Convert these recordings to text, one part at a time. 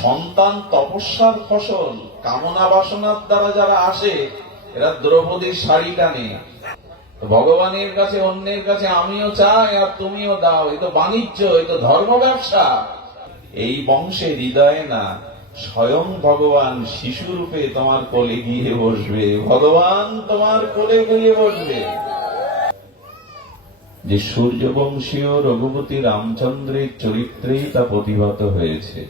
সন্তান তপস্যার ফসল, কামনা বাসনার দ্বারা যারা আসে এরা দ্রৌপদীর শাড়ি টানে, ভগবানের কাছে অন্যের কাছে আমিও চাই আর তুমিও দাও, এ তো বাণিজ্য, এ তো ধর্ম ব্যবসা। এই বংশে হৃদয়ে না, স্বয়ং ভগবান শিশুরূপে তোমার কোলে গিয়ে বসবে, ভগবান তোমার কোলে গিয়ে বসবে। যে সূর্যবংশীয় রঘুপতি রামচন্দ্রের চরিত্রেই তা প্রতিভাত হয়েছে।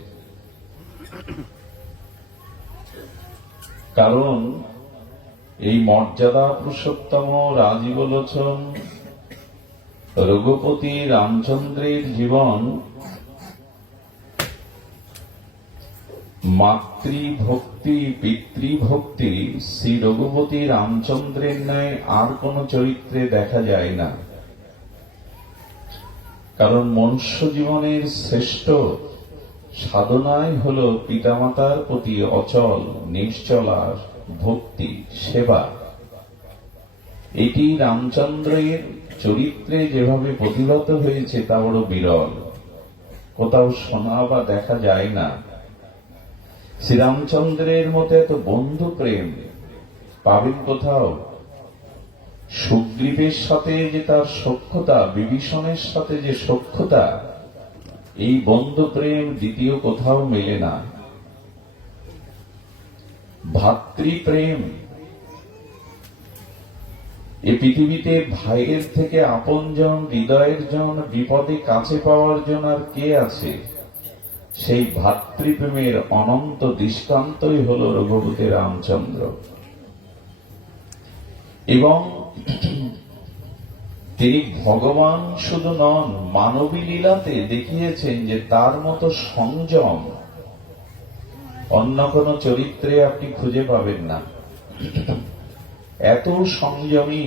কারণ এই মর্যাদা পুরুষোত্তম রাজীবলোচন রঘুপতি রামচন্দ্রের জীবন মাতৃভক্তি পিতৃভক্তি শ্রী রঘুপতি রামচন্দ্রের ন্যায় আর কোন চরিত্রে দেখা যায় না। কারণ মনুষ্য জীবনের শ্রেষ্ঠ সাধনাই হল পিতামাতার প্রতি অচল নিশ্চলার ভক্তি সেবা। এটি রামচন্দ্রের চরিত্রে যেভাবে প্রতিভাত হয়েছে তা বড় বিরল, কোথাও শোনা বা দেখা যায় না। শ্রীরামচন্দ্রের মতো এত বন্ধু প্রেম পাবেন কোথাও? সুগ্রীবের সাথে যে তার সখ্যতা, বিভীষণের সাথে যে সখ্যতা, এই বন্ধু প্রেম দ্বিতীয় কোথাও মেলে না। ভাতৃপ্রেম, এই পৃথিবীতে ভাইয়ের থেকে আপনজন, হৃদয়ের জন, বিপদে কাছে পাওয়ার জন্য আর কে আছে? সেই ভাতৃপ্রেমের অনন্ত দৃষ্টান্তই হল রঘুপতি রামচন্দ্র। এবং তিনি ভগবান শুধু নন, মানবী লীলাতে দেখিয়েছেন যে তার মতো সংযম অন্য কোন চরিত্রে আপনি খুঁজে পাবেন না। এত সংযমী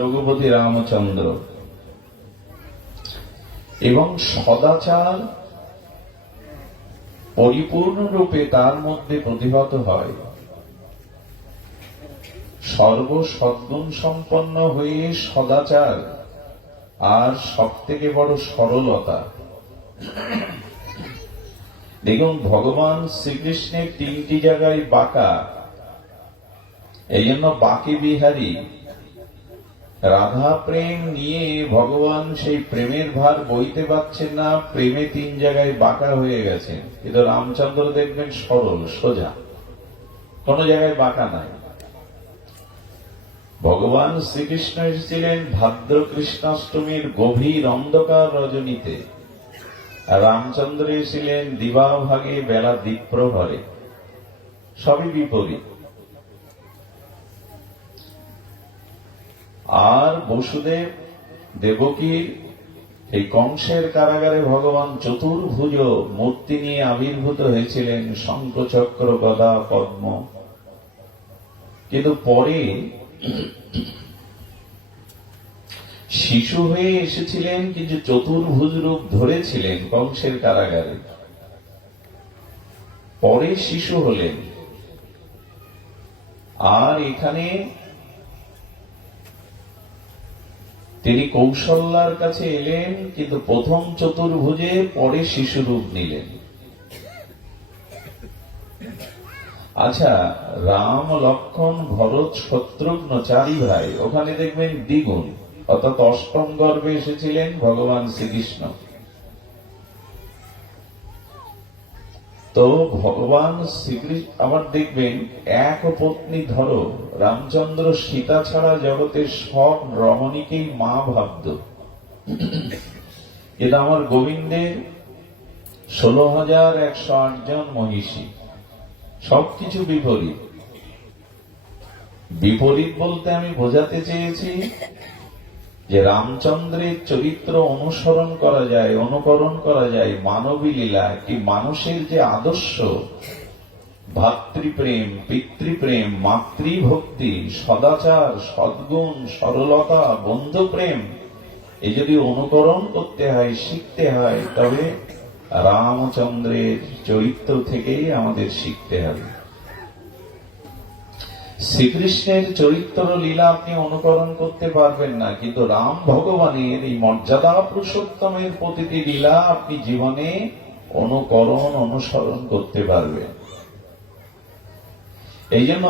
রঘুপতি রামচন্দ্র। এবং সদাচার পরিপূর্ণরূপে তার মধ্যে প্রতিভাত হয়। সর্বসদ্গুণ সম্পন্ন হয়ে সদাচার আর সব থেকে বড় সরলতা। দেখুন, ভগবান শ্রীকৃষ্ণের তিনটি জায়গায় বাঁকা, এই জন্য বাঁকে বিহারী। রাধা প্রেম নিয়ে ভগবান সেই প্রেমের ভার বইতে পারছেন না, প্রেমে তিন জায়গায় বাঁকা হয়ে গেছেন। কিন্তু রামচন্দ্র দেখবেন সরল সোজা, কোন জায়গায় বাঁকা নাই। ভগবান শ্রীকৃষ্ণ এসেছিলেন ভাদ্র কৃষ্ণাষ্টমীর গভীর অন্ধকার রজনীতে, আর রামচন্দ্র এসেছিলেন দিবাভাগে বেলা দ্বীপ্রহরে। সবই বিপরীত। আর বসুদেব দেবকীর এই কংসের কারাগারে ভগবান চতুর্ভুজ মূর্তি নিয়ে আবির্ভূত হয়েছিলেন, শঙ্খচক্র গদা পদ্ম। কিন্তু পরে শিশু হয়ে এসেছিলেন, কিন্তু চতুর্ভুজ রূপ ধরেছিলেন কংসের কারাগারে। পরে শিশু হলেন। আর এখানে তিনি কৌশল্যার কাছে এলেন, কিন্তু প্রথম চতুর্ভুজে, পরে শিশু রূপ নিলেন। আচ্ছা, রাম লক্ষ্মণ ভরত শত্রুঘ্ন চারি ভাই, ওখানে দেখবেন দ্বিগুণ, অর্থাৎ অষ্টম গর্ভে এসেছিলেন ভগবান শ্রীকৃষ্ণ। তো ভগবান শ্রীকৃষ্ণ আবার দেখবেন এক পত্নী ধরো, রামচন্দ্র সীতা ছাড়া জগতের সব রমণীকেই মা ভাবত। এটা আমার গোবিন্দের 16,108 জন মহিষী, সবকিছু বিপরীত। বিপরীত বলতে আমি বোঝাতে চেয়েছি যে রামচন্দ্রের চরিত্র অনুসরণ করা যায়, অনুকরণ করা যায় মানবী লীলা। একটি মানুষের যে আদর্শ, ভাতৃপ্রেম, পিতৃপ্রেম, মাতৃভক্তি, সদাচার, সদ্গুণ, সরলতা, বন্ধুপ্রেম, এই যদি অনুকরণ করতে হয়, শিখতে হয়, তবে রামচন্দ্রের চরিত্র থেকেই আমাদের শিখতে হবে। শ্রীকৃষ্ণের চরিত্র লীলা আপনি অনুকরণ করতে পারবেন না, কিন্তু রাম ভগবানের এই মর্যাদা পুরুষোত্তমের প্রতিটি লীলা আপনি জীবনে অনুকরণ অনুসরণ করতে পারবে। এই জন্য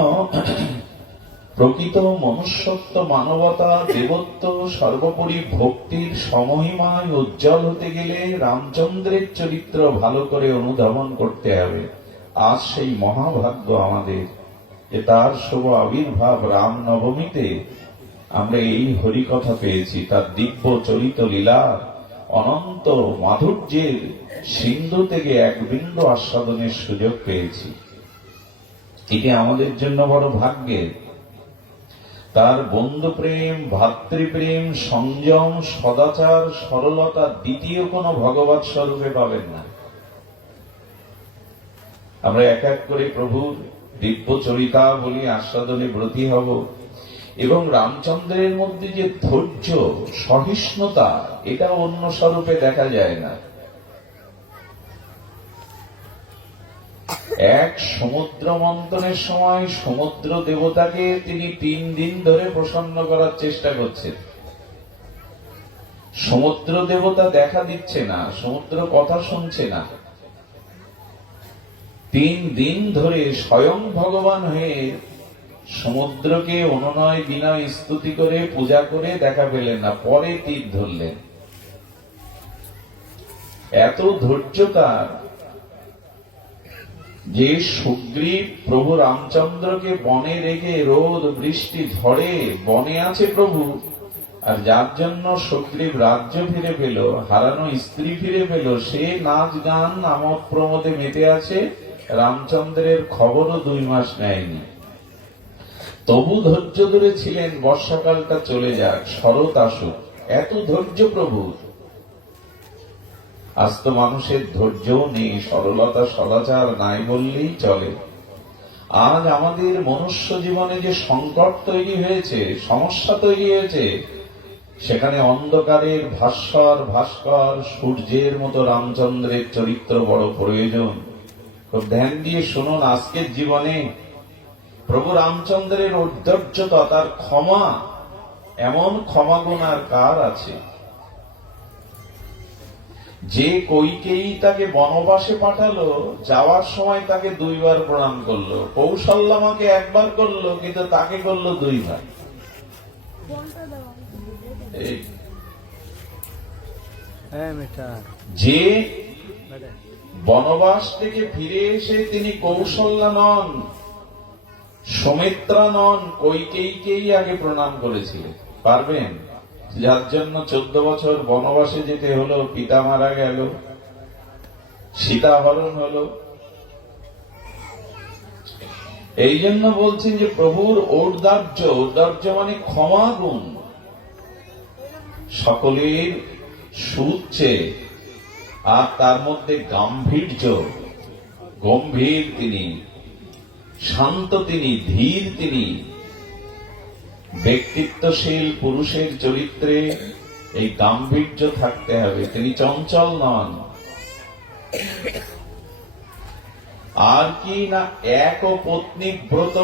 প্রকৃত মনুষ্যত্ব, মানবতা, দেবত্ব, সর্বোপরি ভক্তির সমহিমায় উজ্জ্বল হতে গেলে রামচন্দ্রের চরিত্র ভালো করে অনুধাবন করতে হবে। আজ সেই মহাভাগ্য আমাদের যে তার শুভ আবির্ভাব রামনবমীতে আমরা এই হরিকথা পেয়েছি, তার দিব্য চরিত লীলা অনন্ত মাধুর্যের সিন্ধু থেকে এক বিন্দু আস্বাদনের সুযোগ পেয়েছি। এটি আমাদের জন্য বড় ভাগ্যের। তার বন্ধু প্রেম, ভাতৃপ্রেম, সংযম, সদাচার, সরলতা দ্বিতীয় কোন ভগবৎ স্বরূপে পাবেন না। আমরা এক এক করে প্রভুর দিব্য চরিতাবলী আস্বাদনে ব্রতী হব এবং রামচন্দ্রের মধ্যে যে ধৈর্য, সহিষ্ণুতা, এটা অন্য স্বরূপে দেখা যায় না। এক সমুদ্র মন্থনের সময় সমুদ্র দেবতাকে তিনি 3 দিন ধরে প্রসন্ন করার চেষ্টা করছেন। সমুদ্র দেবতা দেখা দিচ্ছে না, সমুদ্র কথা শুনছে না। 3 দিন ধরে স্বয়ং ভগবান হয়ে সমুদ্রকে অনুনয় বিনয় স্তুতি করে পূজা করে দেখা পেলেন না, পরে তীর ধরলেন। এত ধৈর্য তার যে সুগ্রীব প্রভু রামচন্দ্রকে বনে রেখে রোদ বৃষ্টি ঝড়ে বনে আছে প্রভু, আর যার জন্য সুগ্রীব রাজ্য ফিরে পেল, হারানো স্ত্রী ফিরে পেল, সে নাচ গান আমোদ প্রমোদে মেতে আছে, রামচন্দ্রের খবরও 2 মাস নেয়নি। তবু ধৈর্য ধরে ছিলেন বর্ষাকালটা চলে যাক, শরৎ আসুক, এত ধৈর্য প্রভুর। আজ তো মানুষের ধৈর্যও নেই, সরলতা সদাচার নাই বললেই চলে। আজ আমাদের মনুষ্য জীবনে যে সংকট তৈরি হয়েছে, সমস্যা তৈরি হয়েছে, সেখানে অন্ধকারের ভাস্কর সূর্যের মতো রামচন্দ্রের চরিত্র বড় প্রয়োজন। খুব ধ্যান দিয়ে শুনুন, আজকের জীবনে প্রভু রামচন্দ্রের ঔদ্ধর্যতা, তার ক্ষমা, এমন ক্ষমাগুণ আর কার আছে? যে কইকেয়ী তাকে বনবাসে পাঠালো, যাওয়ার সময় তাকে 2 বার প্রণাম করলো। কৌশল্যামাকে 1 বার করলো, কিন্তু তাকে করলো 2 বার। যে বনবাস থেকে ফিরে এসে তিনি কৌশল্যা নন, সুমিত্রা নন, কইকেয়ীকেই আগে প্রণাম করেছিলেন। পারবেন? যার জন্য 14 বছর বনবাসে যেতে হলো, পিতা মারা গেল, সীতা হরণ হলো। এই জন্য বলছেন যে প্রভুর ঔদার্য মানে ক্ষমা গুণ, সকলের সুচ্ছে, আর তার মধ্যে গাম্ভীর্য, গম্ভীর তিনি, শান্ত তিনি, ধীর তিনি। ব্যক্তিত্বশীল পুরুষের চরিত্রে এই গাম্ভীর্য থাকতে হবে। তিনি চঞ্চল নন। আর কি না, এক পত্নী ব্রত।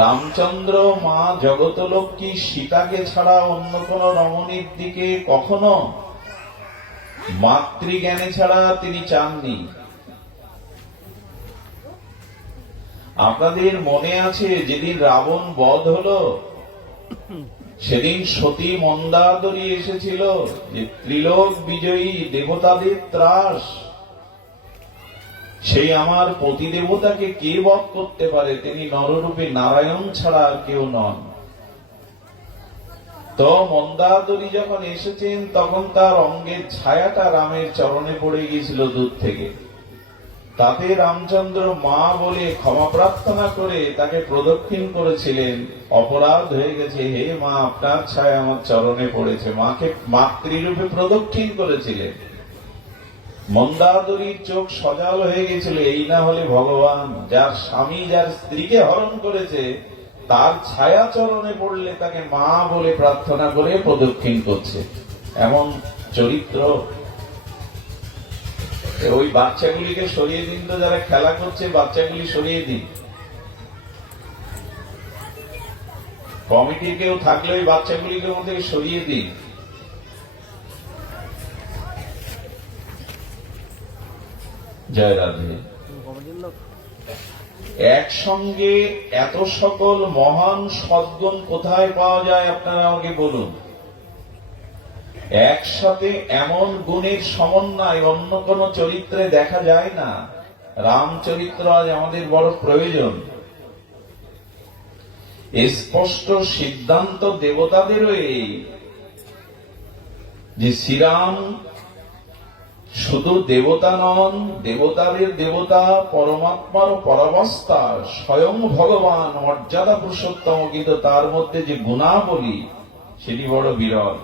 রামচন্দ্র মা জগতলক্ষ্মী সীতাকে ছাড়া অন্য কোন রমণীর দিকে কখনো মাতৃজ্ঞানে ছাড়া তিনি চাননি। আপনাদের মনে আছে যেদিন রাবণ বধ হলো, সেদিন সতী মন্দাদরী এসেছিল যে ত্রিলোক বিজয়ী দেবতাদের ত্রাস, সেই আমার পতি দেবতাকে কে বধ করতে পারে? তিনি নররূপে নারায়ণ ছাড়া আর কেউ নন। তো মন্দাদরী যখন এসেছেন, তখন তার অঙ্গের ছায়াটা রামের চরণে পড়ে গিয়েছিল দূর থেকে। তাতে রামচন্দ্র মা বলে ক্ষমা প্রার্থনা করে তাকে প্রদক্ষিণ করেছিলেন। অপরাধ হয়ে গেছে, হে মা, আপনার ছায়া আমার চরণে পড়েছে। মাকে মাতৃরূপে প্রদক্ষিণ করেছিলেন। মন্দাদরীর চোখ সজাল হয়ে গেছিল, এই না হলে ভগবান, যার স্বামী যার স্ত্রীকে হরণ করেছে, তার ছায়া চরণে পড়লে তাকে মা বলে প্রার্থনা করে প্রদক্ষিণ করছে। এমন চরিত্র। ওই বাচ্চাগুলিকে সরিয়ে দিন তো, যারা খেলা করছে বাচ্চাগুলি সরিয়ে দিন। কমিটির কেউ থাকলে ওই বাচ্চাগুলিকে মধ্যে সরিয়ে দিন। জয় রাধে। একসঙ্গে এত সকল মহান সদ্গুণ কোথায় পাওয়া যায় আপনারা আমাকে বলুন। একসাথে এমন গুণের সমন্বয় অন্য কোন চরিত্রে দেখা যায় না। রামচরিত্র আজ আমাদের বড় প্রয়োজন। স্পষ্ট সিদ্ধান্ত দেবতাদেরও এই যে শ্রীরাম শুধু দেবতা নন, দেবতাদের দেবতা, পরমাত্মার পরাবস্থা, স্বয়ং ভগবান, মর্যাদা পুরুষোত্তম, কিন্তু তার মধ্যে যে গুণাবলী সেটি বড় বিরল।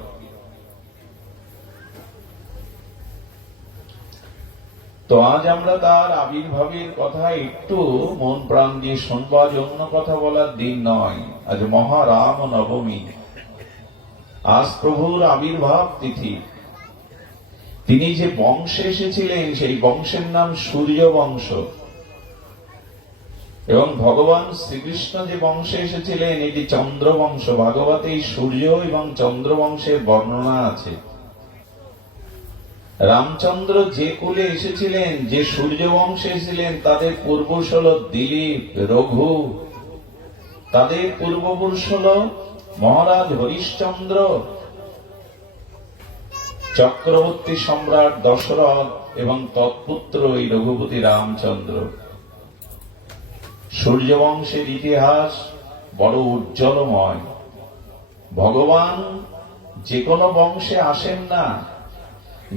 তো আজ আমরা তার আবির্ভাবের কথা একটু মন প্রাণ দিয়ে শুনবো। আজ অন্য কথা বলার দিন নয়, আজ মহারাম নবমী, আজ প্রভুর আবির্ভাব তিথি। তিনি যে বংশে এসেছিলেন সেই বংশের নাম সূর্য বংশ, এবং ভগবান শ্রীকৃষ্ণ যে বংশে এসেছিলেন এটি চন্দ্র বংশ। ভাগবতে এই সূর্য এবং চন্দ্র বংশের বর্ণনা আছে। রামচন্দ্র যে কুলে এসেছিলেন, যে সূর্য বংশে এসেছিলেন, তাদের পূর্বপুরুষ হল দিলীপ, রঘু, তাদের পূর্বপুরুষ হল মহারাজ হরিশ্চন্দ্র, চক্রবর্তী সম্রাট দশরথ এবং তৎপুত্র এই রঘুপতি রামচন্দ্র। সূর্যবংশের ইতিহাস বড় উজ্জ্বলময়। ভগবান যে কোনো বংশে আসেন না।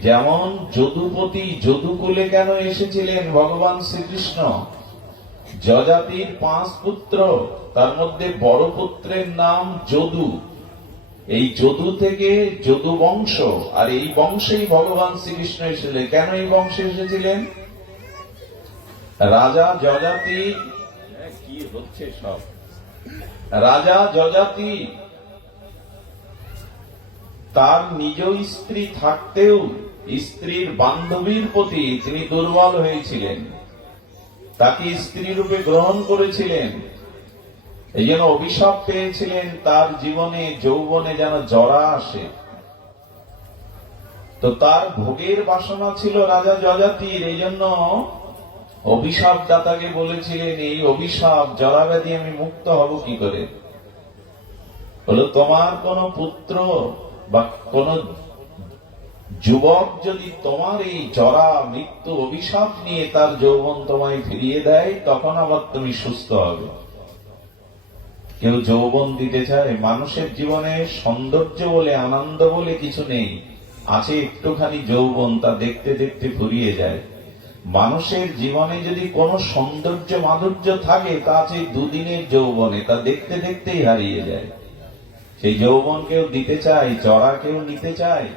যেমন যদুপতি, যদুকুলে কেন এসেছিলেন ভগবান শ্রীকৃষ্ণ? যজাতির 5 পুত্র, তার মধ্যে বড় পুত্রের নাম যদু। এই যদু থেকে যদু বংশ, আর এই বংশেই ভগবান শ্রীকৃষ্ণ এসেছিলেন। কেন এই বংশে এসেছিলেন? রাজা যজাতি, কি হচ্ছে সব, রাজা যজাতি তার নিজ স্ত্রী থাকতেও স্ত্রীর বান্ধবীর প্রতি তিনি দুর্বল হয়েছিলেন, তাকে স্ত্রী রূপে গ্রহণ করেছিলেন। এই জন্য অভিশাপ পেয়েছিলেন তার জীবনে, যৌবনে যেন জরা আসে। তো তার ভোগের বাসনা ছিল রাজা যজাতির, এই জন্য অভিশাপ দাতাকে বলেছিলেন, এই অভিশাপ জরাব্যাধি আমি মুক্ত হব কি করে? বলো, তোমার কোন পুত্র বা কোন যুবক যদি তোমার এই জরা মৃত্যু অভিশাপ নিয়ে তার যৌবন তোমায় ফিরিয়ে দেয়, তখন আবার তুমি সুস্থ হবে। কেউ যৌবন দিতে চায়? মানুষের জীবনে সৌন্দর্য বলে, আনন্দ বলে কিছু নেই। আছে একটুখানি যৌবন, তা দেখতে দেখতে ফুরিয়ে যায়। মানুষের জীবনে যদি কোনো সৌন্দর্য মাধুর্য থাকে, তা আছে দুদিনের যৌবনে, তা দেখতে দেখতেই হারিয়ে যায়। সেই যৌবন কেউ দিতে চায়, জরা কেউ নিতে চায়?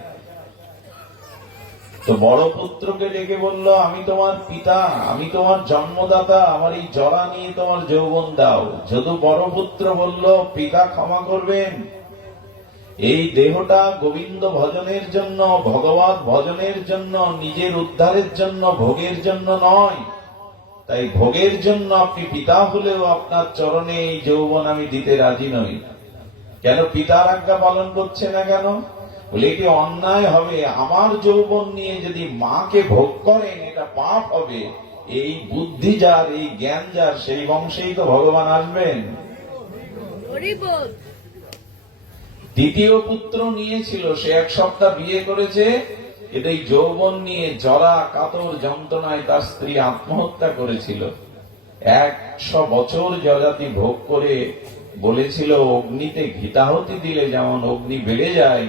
তো বড় পুত্রকে ডেকে বলল, আমি তোমার পিতা, আমি তোমার জন্মদাতা, আমার এই জরা নিয়ে তোমার যৌবন দাও। যদু বড় পুত্র বলল, পিতা ক্ষমা করবেন, এই দেহটা গোবিন্দ ভজনের জন্য, ভগবত ভজনের জন্য, নিজের উদ্ধারের জন্য, ভোগের জন্য নয়। তাই ভোগের জন্য আপনি পিতা হলেও আপনার চরণে এই যৌবন আমি দিতে রাজি নই। কেন পিতার আজ্ঞা পালন করছে না কেন? বলে, এটি অন্যায় হবে। আমার যৌবন নিয়ে যদি মাকে ভোগ করেন, এটা পাপ হবে। এই বুদ্ধি যার, এই জ্ঞান যার, সেই বংশেই তো ভগবান আসবেন। দ্বিতীয় পুত্র নিয়েছিল, সে 1 সপ্তাহ বিয়ে করেছে, কিন্তু এই যৌবন নিয়ে জরা কাতর যন্ত্রণায় তার স্ত্রী আত্মহত্যা করেছিল। 100 বছর যজাতি ভোগ করে বলেছিল, অগ্নিতে ঘৃতাহুতি দিলে যেমন অগ্নি বেড়ে যায়,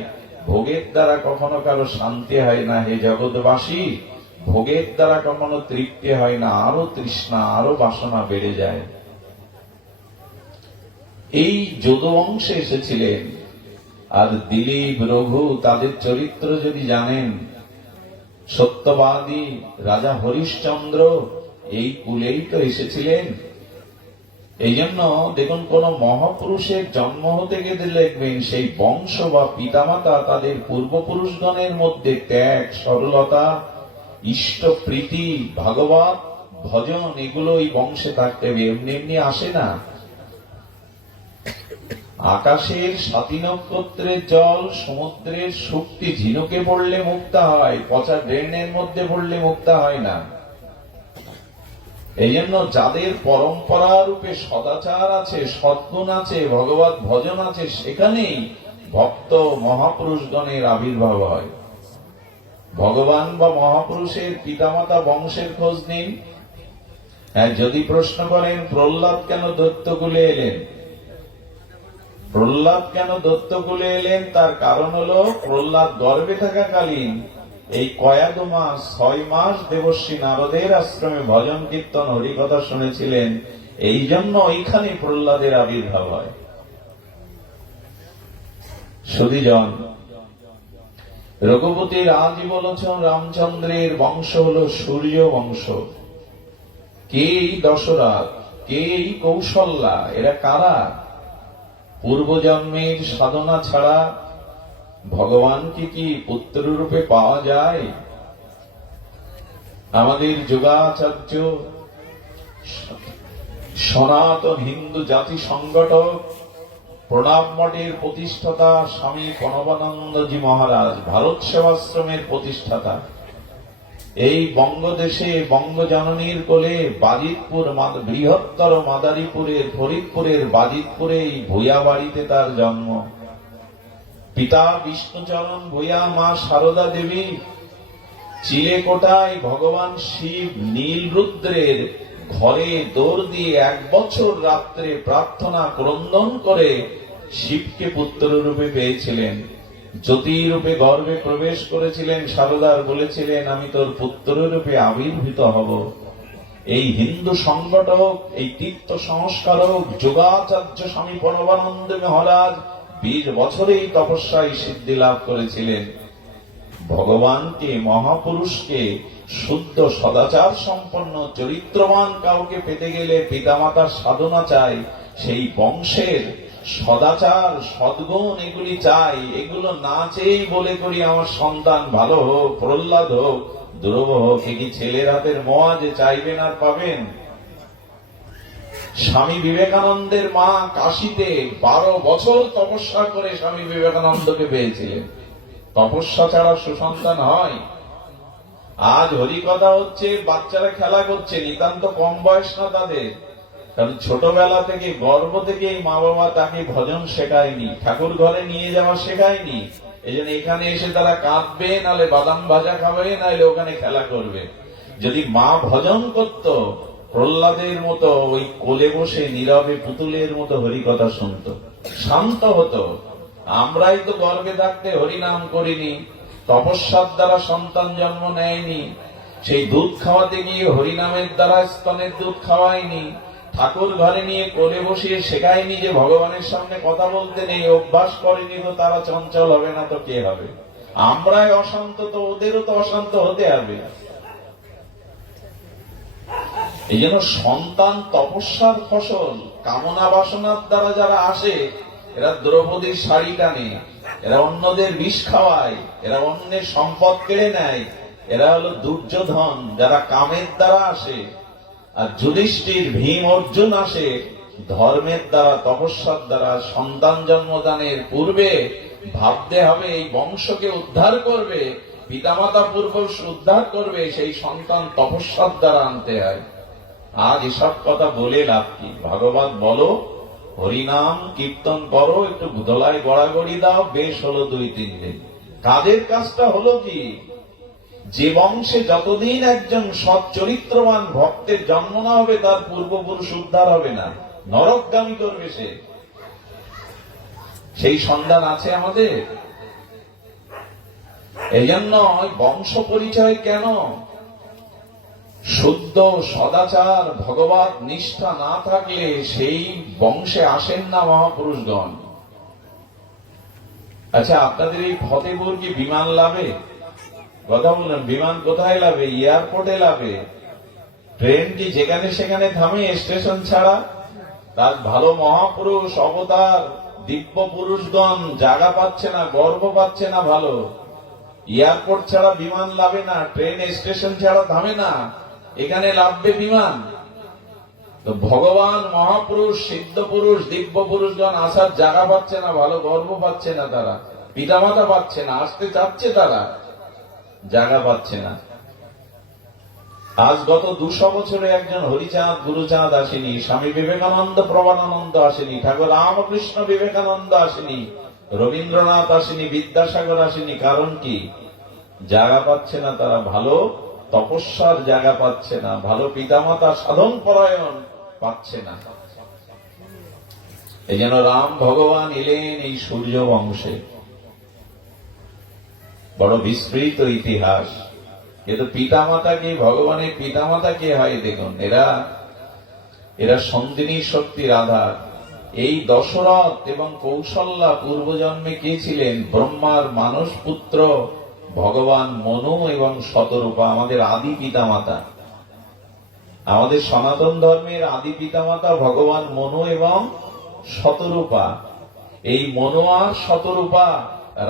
ভোগের দ্বারা কখনো কারো শান্তি হয় না। হে জগৎবাসী, ভোগের দ্বারা কখনো তৃপ্তি হয় না, আরো তৃষ্ণা, আরো বাসনা বেড়ে যায়। এই যদুবংশে এসেছিলেন। আর দিলীপ, রঘু, তাদের চরিত্র যদি জানেন, সত্যবাদী রাজা হরিশ্চন্দ্র এই কুলেই তো এসেছিলেন। এই জন্য দেখুন, কোন মহাপুরুষের জন্ম হতে গেলে দেখবেন সেই বংশ বা পিতামাতা, তাদের পূর্বপুরুষগণের মধ্যে ত্যাগ, সরলতা, ইষ্ট প্রীতি, ভাগবত ভজন, এগুলো এই বংশে থাকতে হবে। এমনি এমনি আসে না। আকাশের 7 নক্ষত্রের জল, সমুদ্রের শক্তি ঝিনুকে পড়লে মুক্তা হয়, পচা ড্রেনের মধ্যে পড়লে মুক্তা হয় না। এই জন্য যাদের পরম্পরা রূপে সদাচার আছে, সদ্গুণ আছে, ভগবত ভজন আছে, সেখানেই ভক্ত মহাপুরুষগণের আবির্ভাব হয়। ভগবান বা মহাপুরুষের পিতামাতা বংশের খোঁজ নিন। যদি প্রশ্ন করেন প্রহ্লাদ কেন দৈত্যকুলে এলেন, প্রহ্লাদ কেন দৈত্যকুলে এলেন, তার কারণ হলো প্রহ্লাদ গর্ভে থাকাকালীন এই কয়েক মাস 6 মাস দেবর্ষী নারদের আশ্রমে ভজন কীর্তন হরিকথা শুনেছিলেন। এই জন্য ওইখানে প্রহ্লাদের আবির্ভাব হয়। সুধীজন, রঘুপতি রাজীবলোচন রামচন্দ্রের বংশ হলো সূর্য বংশ। কে এই দশরথ, কে এই কৌশল্যা, এরা কারা? পূর্বজন্মের সাধনা ছাড়া ভগবানকে কি পুত্র রূপে পাওয়া যায়? আমাদের যোগাচার্য, সনাতন হিন্দু জাতি সংগঠক, প্রণব মঠের প্রতিষ্ঠাতা স্বামী প্রণবানন্দজি মহারাজ, ভারত সেবাশ্রমের প্রতিষ্ঠাতা, এই বঙ্গদেশে বঙ্গজননীর কোলে বাজিতপুর, বৃহত্তর মাদারীপুরের ফরিদপুরের বাজিতপুরে এই ভূয়া বাড়িতে তার জন্ম। পিতা বিষ্ণুচরণ ভূয়া, মা সারদা দেবী। চিলেকোটায় ভগবান শিব নীলরুদ্রের ঘরে দৌড় দিয়ে 1 বছর রাত্রে প্রার্থনা ক্রন্দন করে শিবকে পুত্র রূপে পেয়েছিলেন। জ্যোতিরূপে গর্ভে প্রবেশ করেছিলেন। সারদার বলেছিলেন, আমি তোর পুত্র রূপে আবির্ভূত হব। এই হিন্দু সংগঠক, এই তীর্থ সংস্কারক যোগাচার্য স্বামী প্রণবানন্দ মহারাজ 20 বছরেই তপস্যায় সিদ্ধি লাভ করেছিলেন। ভগবানকে, মহাপুরুষকে, শুদ্ধ সদাচার সম্পন্ন চরিত্রবান কাউকে পেতে গেলে পিতামাতার সাধনা চাই। সেই বংশের সদাচার সদ্গুণ এগুলি চাই। এগুলো না চেয়েই বলে করি আমার সন্তান ভালো হোক, প্রহ্লাদ হোক, ধ্রুব হোক, কি ছেলের হাতের মোয়া যে চাইবেন আর পাবেন? স্বামী বিবেকানন্দের মা কাশীতে 12 বছর তপস্যা করে স্বামী বিবেকানন্দকে পেয়েছিলেন। তপস্যা ছাড়া সুসন্তান হয়? আজ হরিকথা হচ্ছে, বাচ্চারা খেলা করছে, নিতান্ত কম বয়স না তাদের। কারণ ছোটবেলা থেকে, গর্ভ থেকে মা বাবা তাকে ভজন শেখায়নি, ঠাকুর ঘরে নিয়ে যাওয়া শেখায়নি। এই জন্য এখানে এসে তারা কাঁদবে, নাহলে বাদাম ভাজা খাবে, নাহলে ওখানে খেলা করবে। যদি মা ভজন করত, প্রহ্লাদের মতো ওই কোলে বসে নীরবে পুতুলের মতো হরিকথা শুনত, শান্ত হতো। আমরাই তো গর্ভে থাকতে হরিনাম করিনি, তপস্যার দ্বারা সন্তান জন্ম নেয়নি, সেই দুধ খাওয়াতে গিয়ে হরিনামের দ্বারা স্তনের দুধ খাওয়ায়নি, ঠাকুর ঘরে নিয়ে কোলে বসিয়ে শেখায়নি যে ভগবানের সামনে কথা বলতে নেই, অভ্যাস করেনি, তো তারা চঞ্চল হবে না তো কে হবে? আমরাই অশান্ত, তো ওদেরও তো অশান্ত হতে হবে। এই জন্য সন্তান তপস্যার ফসল। কামনা বাসনার দ্বারা যারা আসে, এরা দ্রৌপদীর শাড়ি টানে, এরা অন্যদের বিষ খাওয়ায়, এরা অন্যের সম্পদ কেড়ে নেয়, এরা হলো দুর্যোধন যারা কামের দ্বারা আসে। আর যুধিষ্ঠির, ভীম, অর্জুন আসে ধর্মের দ্বারা, তপস্যার দ্বারা। সন্তান জন্মদানের পূর্বে ভাবতে হবে এই বংশকে উদ্ধার করবে, পিতামাতা পূর্বপুরুষ উদ্ধার করবে, সেই সন্তান তপস্যার দ্বারা আনতে হয়। আজ এসব কথা বলে লাভ কি? ভাগবত বলো, হরিনাম কীর্তন করো, একটু ধোলায় গড়াগড়ি দাও, বেশ হলো 2-3 দিন। কাজের কাজটা হলো কি? যে বংশে যতদিন একজন সৎ চরিত্রবান ভক্তের জন্ম না হবে, তার পূর্বপুরুষ উদ্ধার হবে না, নরকগামী করবে সে। সেই সন্ধান আছে আমাদের। এই জন্য বংশ পরিচয় কেন? শুদ্ধ সদাচার ভগবত নিষ্ঠা না থাকলে সেই বংশে আসেন না মহাপুরুষগণ। আচ্ছা, আপনাদের এই ফতেপুর কি বিমান লাভে? কথা বললেন, বিমান কোথায় লাভে? এয়ারপোর্টে লাভে। ট্রেন কি যেখানে সেখানে থামে স্টেশন ছাড়া? তার ভালো মহাপুরুষ অবতার দিব্য পুরুষগণ জায়গা পাচ্ছে না, গর্ব পাচ্ছে না। ভালো এয়ারপোর্ট ছাড়া বিমান লাভে না, ট্রেন স্টেশন ছাড়া থামে না, এখানে লাভবে বিমান। তো ভগবান মহাপুরুষ, সিদ্ধ পুরুষ, দিব্য পুরুষগণ আসার জায়গা পাচ্ছে না, ভালো গর্ব পাচ্ছে না, তারা পিতামাতা পাচ্ছে না, আসতে চাচ্ছে, তারা জায়গা পাচ্ছে না। আজ গত 200 বছরে একজন হরিচাঁদ গুরুচাঁদ আসেনি, স্বামী বিবেকানন্দ প্রবানানন্দ আসেনি, ঠাকুর রামকৃষ্ণ বিবেকানন্দ আসেনি, রবীন্দ্রনাথ আসেনি, বিদ্যাসাগর আসেনি। কারণ কি? জায়গা পাচ্ছে না তারা, ভালো তপস্যার জায়গা পাচ্ছে না, ভালো পিতামাতা সাধন পরায়ণ পাচ্ছে না। এই যেন রাম ভগবান এলেন এই সূর্য বংশে, বড় বিস্তৃত ইতিহাস। কিন্তু পিতামাতা কে, ভগবানের পিতামাতা কে হয় দেখুন, এরা সন্দিনী শক্তির আধার। এই দশরথ এবং কৌশল্যা পূর্বজন্মে কে ছিলেন? ব্রহ্মার মানস পুত্র ভগবান মনু এবং শতরূপা, আমাদের আদি পিতামাতা। আমাদের সনাতন ধর্মের আদি পিতামাতা ভগবান মনু এবং শতরূপা। এই মনু আর শতরূপা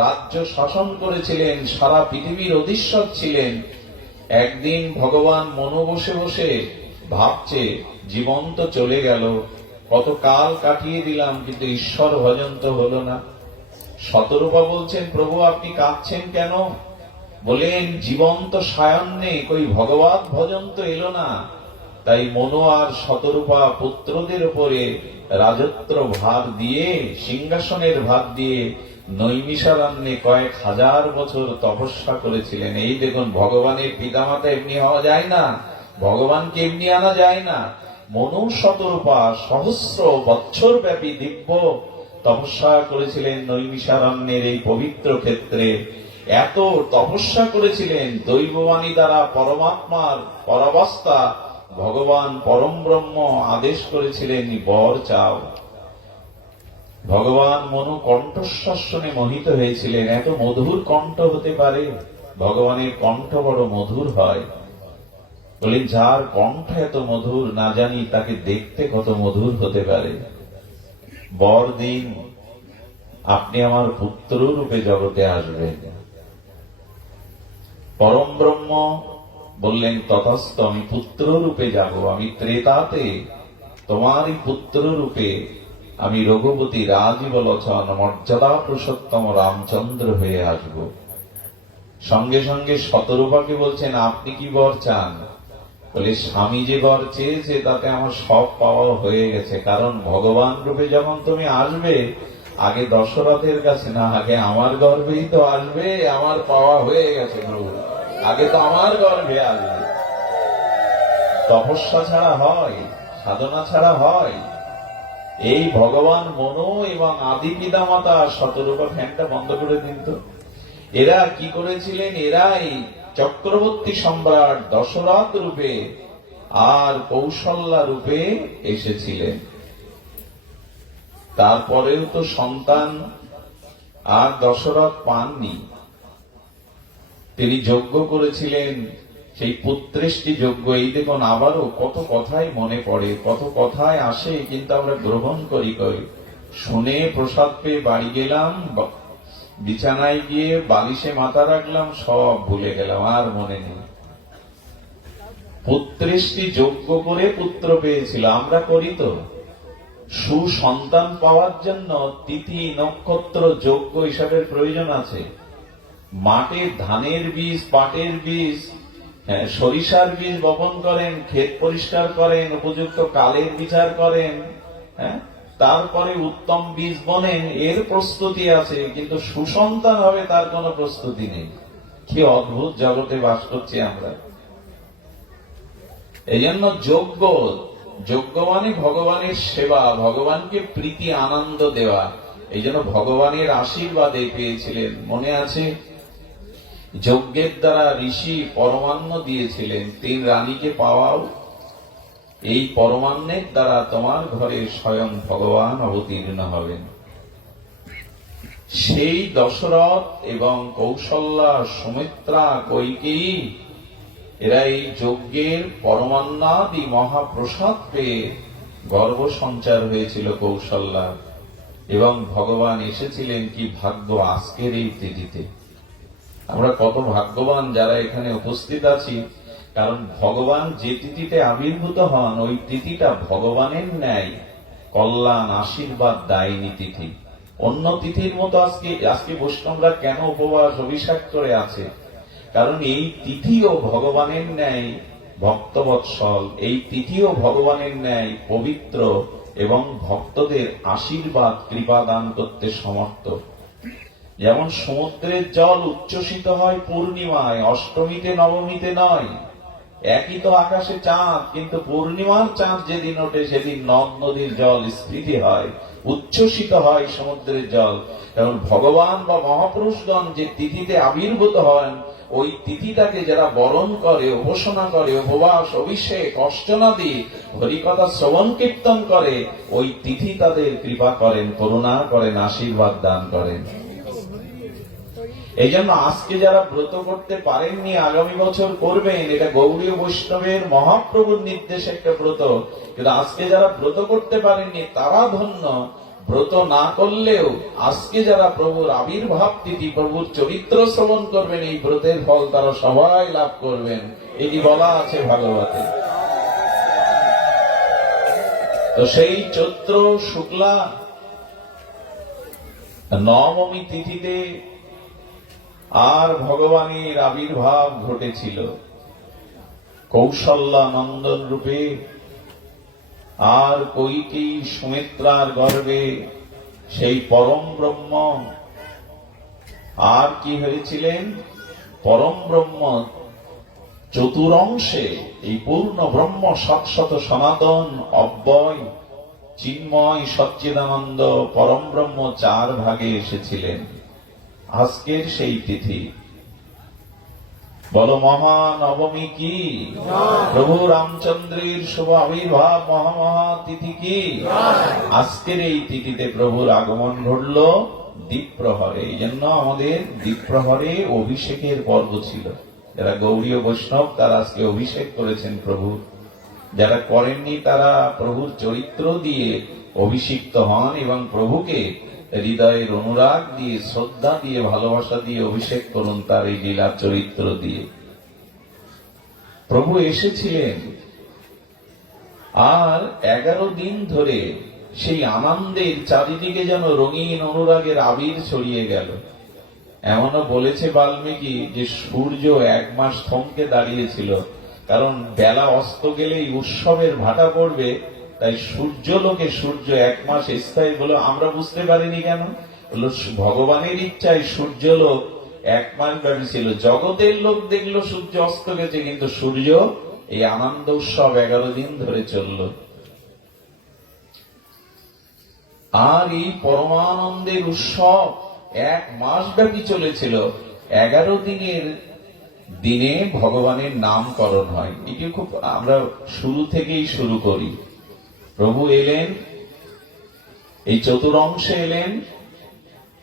রাজ্য শাসন করেছিলেন, সারা পৃথিবীর অধীশ্বর ছিলেন। একদিন ভগবান মনু বসে বসে ভাবছে, জীবন তো চলে গেল, কত কাল কাটিয়ে দিলাম, কিন্তু ঈশ্বর ভজন তো হলো না। শতরূপা বলছেন, প্রভু আপনি কাঁদছেন কেন? বলেন, জীবন তো সায়ান্নে, কই ভগবত ভজন তো এলো না। তাই মনু আর শতরূপা পুত্রদের উপরে রাজত্ব ভার দিয়ে, সিংহাসনের ভার দিয়ে নৈমিষারণ্যে কয়েক হাজার বছর তপস্যা করেছিলেন। এই দেখুন, ভগবানের পিতামাতা এমনি হওয়া যায় না, ভগবানকে এমনি আনা যায় না। মনু শতরূপা সহস্র বৎসর ব্যাপী দিব্য তপস্যা করেছিলেন নৈমিষারণ্যের এই পবিত্র ক্ষেত্রে। এত তপস্যা করেছিলেন, দৈববাণী দ্বারা পরমাত্মার পরাবস্থা ভগবান পরম ব্রহ্ম আদেশ করেছিলেন, বর চাও। ভগবান মনু কণ্ঠস্বর শুনে মোহিত হয়েছিলেন। এত মধুর কণ্ঠ হতে পারে? ভগবানের কণ্ঠ বড় মধুর হয়। বলেন, যার কণ্ঠ এত মধুর, না জানি তাকে দেখতে কত মধুর হতে পারে। বর দিন, আপনি আমার পুত্র রূপে জগতে আসবেন। পরম ব্রহ্ম বললেন, তথাস্তু, আমি পুত্র রূপে যাব। আমি ত্রেতাতে তোমারই পুত্র রূপে আমি রঘুপতি রাজীব লোচন মর্যাদা পুরুষোত্তম রামচন্দ্র হয়ে আসব। সঙ্গে সঙ্গে শতরূপাকে বলছেন, আপনি কি বর চান? বলে, স্বামী যে বর চেয়েছে তাতে আমার সব পাওয়া হয়ে গেছে। কারণ ভগবান রূপে যখন তুমি আসবে, আগে দশরথের কাছে না, আগে আমার গর্ভেই তো আসবে। আমার পাওয়া হয়ে গেছে প্রভু, আগে তো আমার গর্ভে আসবে। তপস্যা ছাড়া হয়? সাধনা ছাড়া হয়? এই ভগবান মনু এবং আদি পিতামাতা শতরূপা, ফ্যানটা বন্ধ করে দিন তো। এরা কি করেছিলেন? এরাই চক্রবর্তী সম্রাট দশরথ রূপে আর কৌশল্যা রূপে এসেছিলেন। তারপরেও তো সন্তান আর দশরথ পাননি। তিনি যজ্ঞ করেছিলেন, সেই পুত্রেষ্টি যজ্ঞ। এই দেখুন, আবারও কত কথাই মনে পড়ে, কত কথায় আসে, কিন্তু আমরা গ্রহণ করি। শুনে প্রসাদ পেয়ে বাড়ি গেলাম, বিছানায় গিয়ে বালিশে মাথা রাখলাম, সব ভুলে গেলাম, আর মনে নেই। পুত্রেষ্টি যজ্ঞ করে পুত্র পেয়েছিল, আমরা করি তো। সুসন্তান পাওয়ার জন্য তিথি নক্ষত্র যজ্ঞ হিসাবের প্রয়োজন আছে। মাঠে ধানের বীজ, পাটের বীজ, সরিষার বীজ বপন করেন, ক্ষেত পরিষ্কার করেন, উপযুক্ত কালের বিচার করেন, তারপরে উত্তম বীজ বনেন, এর প্রস্তুতি আছে। কিন্তু সুসন্তান হবে তার কোনো প্রস্তুতি নেই। কি অদ্ভুত জগতে বাস করছি আমরা। এই জন্য যজ্ঞ, যজ্ঞ মানে ভগবানের সেবা, ভগবানকে প্রীতি আনন্দ দেওয়া। এই জন্য ভগবানের আশীর্বাদে পেয়েছিলেন। মনে আছে, যজ্ঞের দ্বারা ঋষি পরমান্ন দিয়েছিলেন, 3 রানীকে পাওয়াও, এই পরমান্নের দ্বারা তোমার ঘরে স্বয়ং ভগবান অবতীর্ণ হবেন। সেই দশরথ এবং কৌশল্যা, সুমিত্রা, কইকেয়ী, এরা এই যজ্ঞের পরমান্নাদি মহাপ্রসাদ পেয়ে গর্ব সঞ্চার হয়েছিল কৌশল্যা। এবং ভগবান এসেছিলেন, কি ভাগ্য আজকের এই তিথিতে। আমরা কত ভাগ্যবান যারা এখানে উপস্থিত আছি। কারণ ভগবান যে তিথিতে আবির্ভূত হন, ওই তিথিটা ভগবানের ন্যায় কল্যাণ আশীর্বাদ দায়িনী তিথি। অন্য তিথির মতো আজকে বৈষ্ণবরা কেন উপবাস অভিষেক করে আছে? কারণ এই তিথিও ভগবানের ন্যায় ভক্তবৎসল। এই তিথিও ভগবানের ন্যায় পবিত্র এবং ভক্তদের আশীর্বাদ কৃপা দান করতে সমর্থ। যেমন সমুদ্রের জল উচ্ছ্বসিত হয় পূর্ণিমায়, অষ্টমীতে নবমীতে নয়। একই তো আকাশে চাঁদ, কিন্তু পূর্ণিমার চাঁদ যেদিন ওঠে সেদিন নদ নদীর জল স্ফীতি হয়, উচ্ছ্বসিত হয় সমুদ্রের জল। কারণ ভগবান বা মহাপুরুষগণ যে তিথিতে আবির্ভূত হন, ওই তিথিটাকে যারা বরণ করে, উপাসনা করে, উপবাস, অভিষেক, অর্চনাদি, হরিকথা শ্রবণ কীর্তন করে, ওই তিথি তাদের কৃপা করেন, করুণা করেন, আশীর্বাদ দান করেন। এই জন্য আজকে যারা ব্রত করতে পারেননি, আগামী বছর করবেন। এটা গৌড়ীয় বৈষ্ণবের মহাপ্রভুর নির্দেশ একটা ব্রত। কিন্তু আজকে যারা ব্রত করতে পারেননি তারা ধন্য। ব্রত না করলেও আজকে যারা প্রভুর আবির্ভাব তিথি, প্রভুর চরিত্র শ্রবণ করবেন, এই ব্রতের ফল তারা সবাই লাভ করবেন, এটি বলা আছে ভাগবতে। তো সেই চৈত্র শুক্লা নবমী তিথিতে আর ভগবানের আবির্ভাব ঘটেছিল কৌশল্যা নন্দন রূপে, আর কৈকেয়ী সুমিত্রার গর্ভে সেই পরম ব্রহ্ম। আর কি হয়েছিলেন? পরম ব্রহ্ম চতুরংশে, এই পূর্ণ ব্রহ্ম সৎশত সনাতন অব্যয় চিন্ময় সচ্চিদানন্দ পরম ব্রহ্ম চার ভাগে এসেছিলেন। আজকের সেই তিথি, বলো মহানবমী কি? প্রভু রামচন্দ্রের শুভ আবির্ভাব মহামহা তিথি কি? আজকের এই তিথিতে প্রভুর আগমন ঘটল দ্বীপ্রহরে। এই জন্য আমাদের দ্বীপ্রহরে অভিষেকের পর্ব ছিল। যারা গৌড়ীয় বৈষ্ণব তারা আজকে অভিষেক করেছেন প্রভু। যারা করেননি তারা প্রভুর চরিত্র দিয়ে অভিষিক্ত হন এবং প্রভুকে হৃদয়ের অনুরাগ দিয়ে, শ্রদ্ধা দিয়ে, ভালোবাসা দিয়ে অভিষেক করুন তার এই লীলা চরিত্র দিয়ে। প্রভু এসেছিলেন, আর 11 দিন ধরে সেই আনন্দের চারিদিকে যেন রঙিন অনুরাগের আবির ছড়িয়ে গেল। এমনও বলেছে বাল্মীকি যে সূর্য 1 মাস থমকে দাঁড়িয়েছিল, কারণ বেলা অস্ত গেলেই উৎসবের ভাটা পড়বে। তাই সূর্যলোকে সূর্য 1 মাস স্থায়ী বলে আমরা বুঝতে পারিনি কেন? বলল ভগবানের ইচ্ছায় সূর্যলোক 1 মাস ব্যাপী ছিল। জগতের লোক দেখলো সূর্য অস্ত গেছে, কিন্তু সূর্য এই আনন্দ উৎসব 11 দিন ধরে চলল। আর এই পরমানন্দের উৎসব 1 মাস ব্যাপী চলেছিল। 11 দিনের দিনে ভগবানের নামকরণ হয়। এটি খুব আমরা শুরু থেকেই শুরু করি। প্রভু এলেন, এই চতুরংশে এলেন,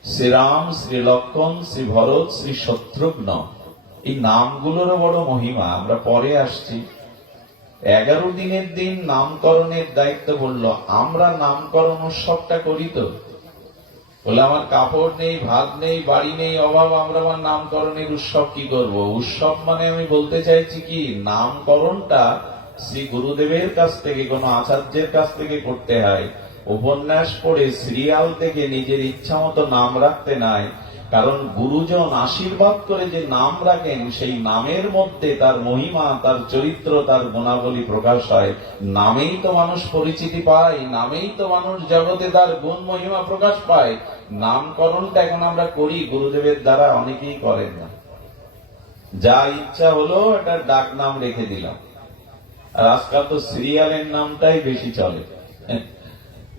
শ্রীরাম, শ্রী লক্ষণ, শ্রী ভরত, শ্রী শত্রুঘ্ন। এই নামগুলোরও বড় মহিমা, আমরা পরে আসছি। 11 দিনের দিন নামকরণের দায়িত্ব বলল। আমরা নামকরণ উৎসবটা করি তো, বলে আমার কাপড় নেই, ভাত নেই, বাড়ি নেই, অভাব, আমরা আমার নামকরণের উৎসব কি করব? উৎসব মানে আমি বলতে চাইছি কি, নামকরণটা শ্রী গুরুদেবের কাছ থেকে, কোন আচার্যের কাছ থেকে করতে হয়। উপন্যাস পড়ে সিরিয়াল থেকে নিজের ইচ্ছা মতো নাম রাখতে নাই। কারণ গুরুজন আশীর্বাদ করে যে নাম রাখেন, সেই নামের মধ্যে তার মহিমা, তার চরিত্র, তার গুণাবলী প্রকাশ হয়। নামেই তো মানুষ পরিচিতি পায়, নামেই তো মানুষ জগতে তার গুণ মহিমা প্রকাশ পায়। নামকরণটা এখন আমরা করি গুরুদেবের দ্বারা, অনেকেই করেন না। যা ইচ্ছা হলো একটা ডাক নাম রেখে দিলাম। আর আজকাল তো সিরিয়ালের নামটাই বেশি চলে,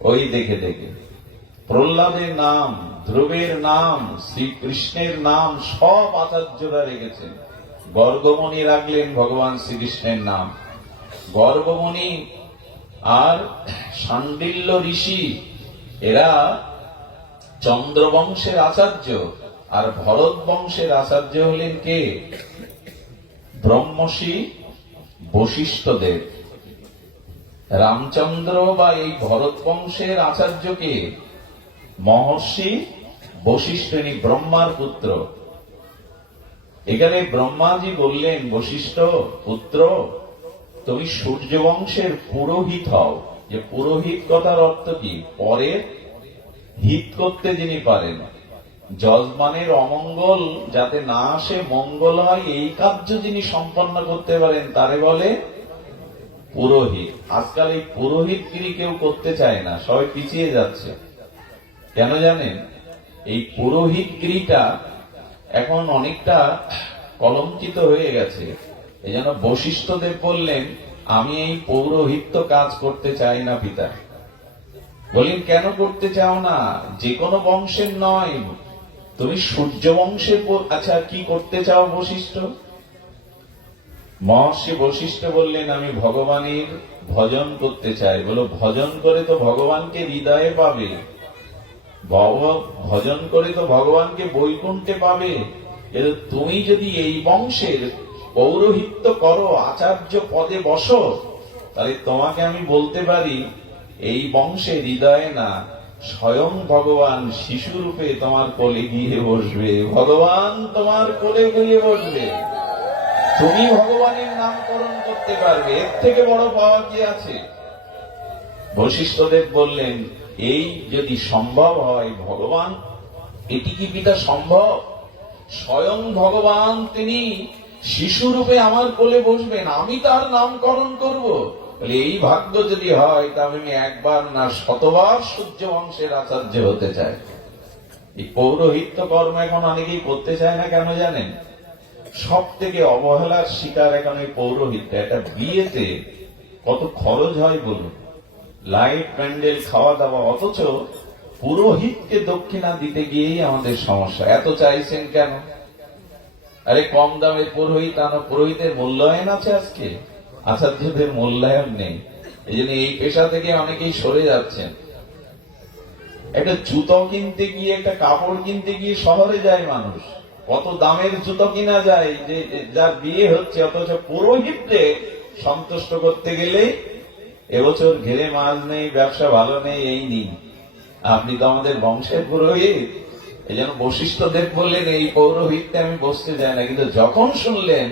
ওই দেখে দেখে। প্রহ্লাদের নাম, ধ্রুবের নাম, শ্রীকৃষ্ণের নাম সব আচার্যরা রেখেছেন। গর্গমণি রাখলেন ভগবান শ্রীকৃষ্ণের নাম। গর্গমণি আর শাণ্ডিল্য ঋষি এরা চন্দ্রবংশের আচার্য, আর ভরত বংশের আচার্য হলেন কে? ব্রহ্মর্ষি বশিষ্ঠদেব। রামচন্দ্র বা এই ভরত বংশের আচার্যকে মহর্ষি বশিষ্ঠ, ব্রহ্মার পুত্র। এখানে ব্রহ্মাজি বললেন, বশিষ্ঠ পুত্র, তুমি সূর্য বংশের পুরোহিত হও। যে পুরোহিত কথার অর্থ কি? পরের হিত করতে যিনি পারেন, যজমানের অমঙ্গল যাতে না আসে, মঙ্গল হয়, এই কার্য যিনি সম্পন্ন করতে পারেন তারে বলে পুরোহিত। আজকাল এই পুরোহিতগিরি কেউ করতে চায় না, সবাই পিছিয়ে যাচ্ছে। কেন জানেন? এই পুরোহিতগিরিটা এখন অনেকটা কলঙ্কিত হয়ে গেছে। এই জন্য বশিষ্ঠদেব বললেন, আমি এই পৌরোহিত্য কাজ করতে চাই না পিতা। বলেন, কেন করতে চাও না? যে কোনো বংশের নয়, তুমি সূর্য বংশের। আচ্ছা, কি করতে চাও বশিষ্ঠ? মহর্ষি বশিষ্ঠ বললেন, আমি ভগবানের ভজন করতে চাই। বলো, ভজন করে তো ভগবানকে হৃদয়ে পাবে, ভজন করে তো ভগবানকে বৈকুণ্ঠে পাবে। কিন্তু তুমি যদি এই বংশের পৌরোহিত্য করো, আচার্য পদে বসো, তাহলে তোমাকে আমি বলতে পারি, এই বংশে হৃদয়ে না, স্বয়ং ভগবান শিশুরূপে তোমার কোলে গিয়ে বসবে। ভগবান তোমার কোলে গিয়ে বসবে, তুমি ভগবানের নামকরণ করতে পারবে। এর থেকে বড় পাওয়া কি আছে? বশিষ্ঠদেব বললেন, এই যদি সম্ভব হয়, ভগবান, এটি কি পিতা সম্ভব? স্বয়ং ভগবান তিনি শিশুরূপে আমার কোলে বসবেন, আমি তার নামকরণ করব। এই ভাগ্য যদি হয়, তবে আমি একবার না শতবার সূর্য বংশের আচার্য হতে চাই। এই পৌরোহিত্য কর্ম এখন অনেকেই করতে চায় না। কেন জানেন? সব থেকে অবহেলার শিকার এখন এই পৌরোহিত্য। একটা বিয়েতে কত খরচ হয় বলুন, লাইট, প্যান্ডেল, খাওয়া দাওয়া, অথচ পুরোহিতকে দক্ষিণা দিতে গিয়েই আমাদের সমস্যা। এত চাইছেন কেন? আরে কম দামের পুরোহিত আনো। পুরোহিতের মূল্যায়ন আছে আজকে, আচার্যদের মূল্যায়ন নেই। এই জন্য এই পেশা থেকে অনেকেই সরে যাচ্ছেন। একটা জুতো কিনতে গিয়ে, একটা কাপড় কিনতে গিয়ে শহরে যায় মানুষ, কত দামের জুতো কিনা যায়, যে যার বিয়ে হচ্ছে, অথচ পুরোহিতকে সন্তুষ্ট করতে গেলে এবছর ঘেরে মাছ নেই, ব্যবসা ভালো নেই, এই নিন, আপনি তো আমাদের বংশের পুরোহিত। এই জন্য বশিষ্ঠদেব বললেন, এই পৌরোহিত্যে আমি বসতে চাই না। কিন্তু যখন শুনলেন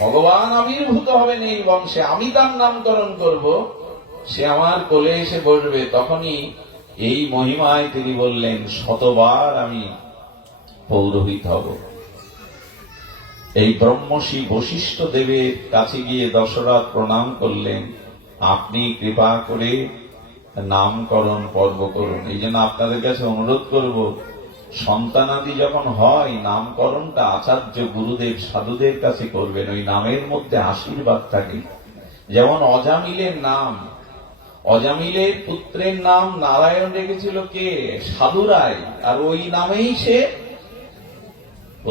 ভগবান আবির্ভূত হবেন এই বংশে, আমি তার নামকরণ করব, সে আমার কোলে এসে বসবে, তখনই এই মহিমায় তিনি বললেন, শতবার আমি পৌরোহিত হব। এই ব্রহ্মর্ষি বশিষ্ঠ দেবের কাছে গিয়ে দশরথ প্রণাম করলেন, আপনি কৃপা করে নামকরণ পর্ব করুন। এই জন্য আপনাদের কাছে অনুরোধ করব, সন্তানাদি যখন হয়, নামকরণটা আচার্য গুরুদেব সাধুদের কাছে করবেন। ওই নামের মধ্যে আশীর্বাদ থাকে। যেমন অজামিলের নাম, অজামিলের পুত্রের নাম নারায়ণ রেখেছিল কে? সাধুরাই, আর ওই নামেই সে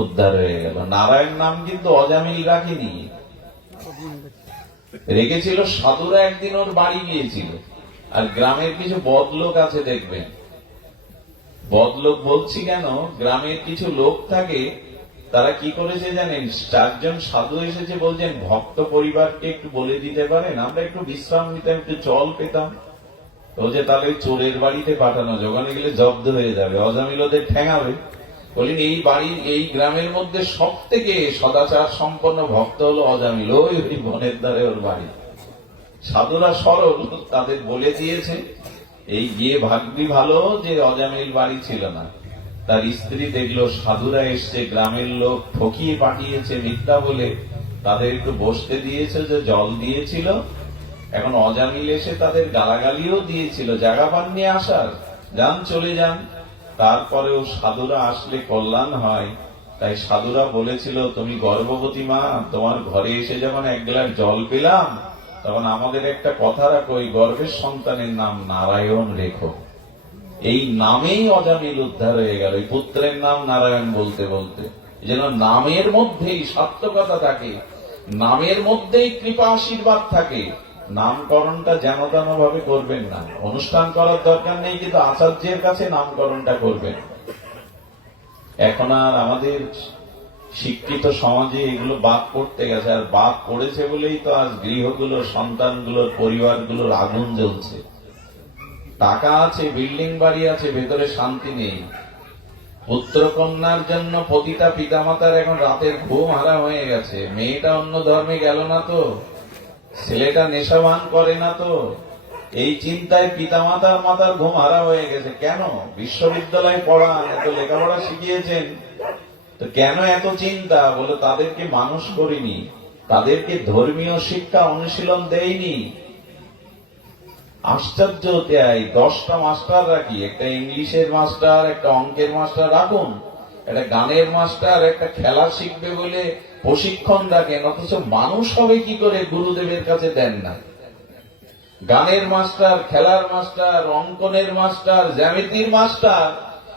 উদ্ধার হয়ে গেল। নারায়ণ নাম কিন্তু অজামিল রাখেনি, রেখেছিল সাধুরা। একদিন ওর বাড়ি গিয়েছিল, আর গ্রামের কিছু বদলোক আছে দেখবেন। বদলোক বলছি কেন? গ্রামের কিছু লোক থাকে, তারা কি করেছে জানেন? 4 জন সাধু এসেছে, বলছেন ভক্ত পরিবারকে একটু বলে দিতে পারেন, আমরা একটু বিশ্রাম নিতাম, একটু জল পেতাম। বলছে তাহলে চোরের বাড়িতে পাঠানো, ওখানে গেলে জব্দ হয়ে যাবে, অজামিল ওদের ঠেঙাবে। বলেন, এই বাড়ির, এই গ্রামের মধ্যে সব থেকে সদাচার সম্পন্ন ভক্ত হলো অজামিল, ওই বনের ধারে ওর বাড়ি। সাধুরা সরল, তাদের বলে দিয়েছে। এই গিয়ে ভাগ্যি ভালো যে অজামিল বাড়ি ছিল না। তার স্ত্রী দেখলো সাধুরা এসছে, গ্রামের লোক ঠকিয়ে পাঠিয়েছে মিথ্যা বলে, তাদের একটু বসতে দিয়েছে, যে জল দিয়েছিল। এখন অজামিল এসে তাদের গালাগালিও দিয়েছিল, জায়গা পাননি আসার, যান চলে যান। তারপরেও সাধুরা আসলে কল্যাণ হয়, তাই সাধুরা বলেছিল, তুমি গর্ভবতী মা, তোমার ঘরে এসে যখন 1 গ্লাস জল পেলাম, তখন আমাদের একটা কথা রাখো, ওই গর্ভের সন্তানের নাম নারায়ণ রেখো। এই নামেই অজামিল উদ্ধার হয়ে গেল, এই পুত্রের নাম নারায়ণ বলতে বলতে। যেন নামের মধ্যেই সার্থকতা থাকে, নামের মধ্যেই কৃপা আশীর্বাদ থাকে। নামকরণটা যেন তেন ভাবে করবেন না, অনুষ্ঠান করার দরকার নেই, কিন্তু আচার্যের কাছে নামকরণটা করবেন। এখন আর আমাদের শিক্ষিত সমাজে এগুলো বাদ পড়তে গেছে, আর বাদ পড়েছে বলেই তো আজ গৃহগুলোর, সন্তানগুলোর, পরিবারগুলোর আগুন জ্বলছে। টাকা আছে, বিল্ডিং বাড়ি আছে, ভেতরে শান্তি নেই। পুত্র কন্যার জন্য প্রতিটা পিতামাতার এখন রাতের ঘুম হারাম হয়ে গেছে। মেয়েটা অন্য ধর্মে গেল না তো, ছেলেটা নেশাভান করে না তো, এই চিন্তায় পিতামাতার মাতার ঘুম হারাম হয়ে গেছে। কেন? বিশ্ববিদ্যালয়ে পড়ান, এত লেখাপড়া শিখিয়েছেন, তো কেন এত চিন্তা? বলে তাদেরকে মানুষ করিনি। তাদেরকে ধর্মীয় শিক্ষা অনুশীলন দেয়নি। আশ্চর্য হতে হয়, 10টা মাস্টার রাখি, একটা ইংলিশের মাস্টার, একটা অঙ্কের মাস্টার রাখুন, একটা গানের মাস্টার, একটা খেলা শিখবে বলে প্রশিক্ষণ রাখেন, অথচ মানুষ হবে কি করে গুরুদেবের কাছে দেন না। গানের মাস্টার, খেলার মাস্টার, অঙ্কনের মাস্টার, জ্যামিতির মাস্টার,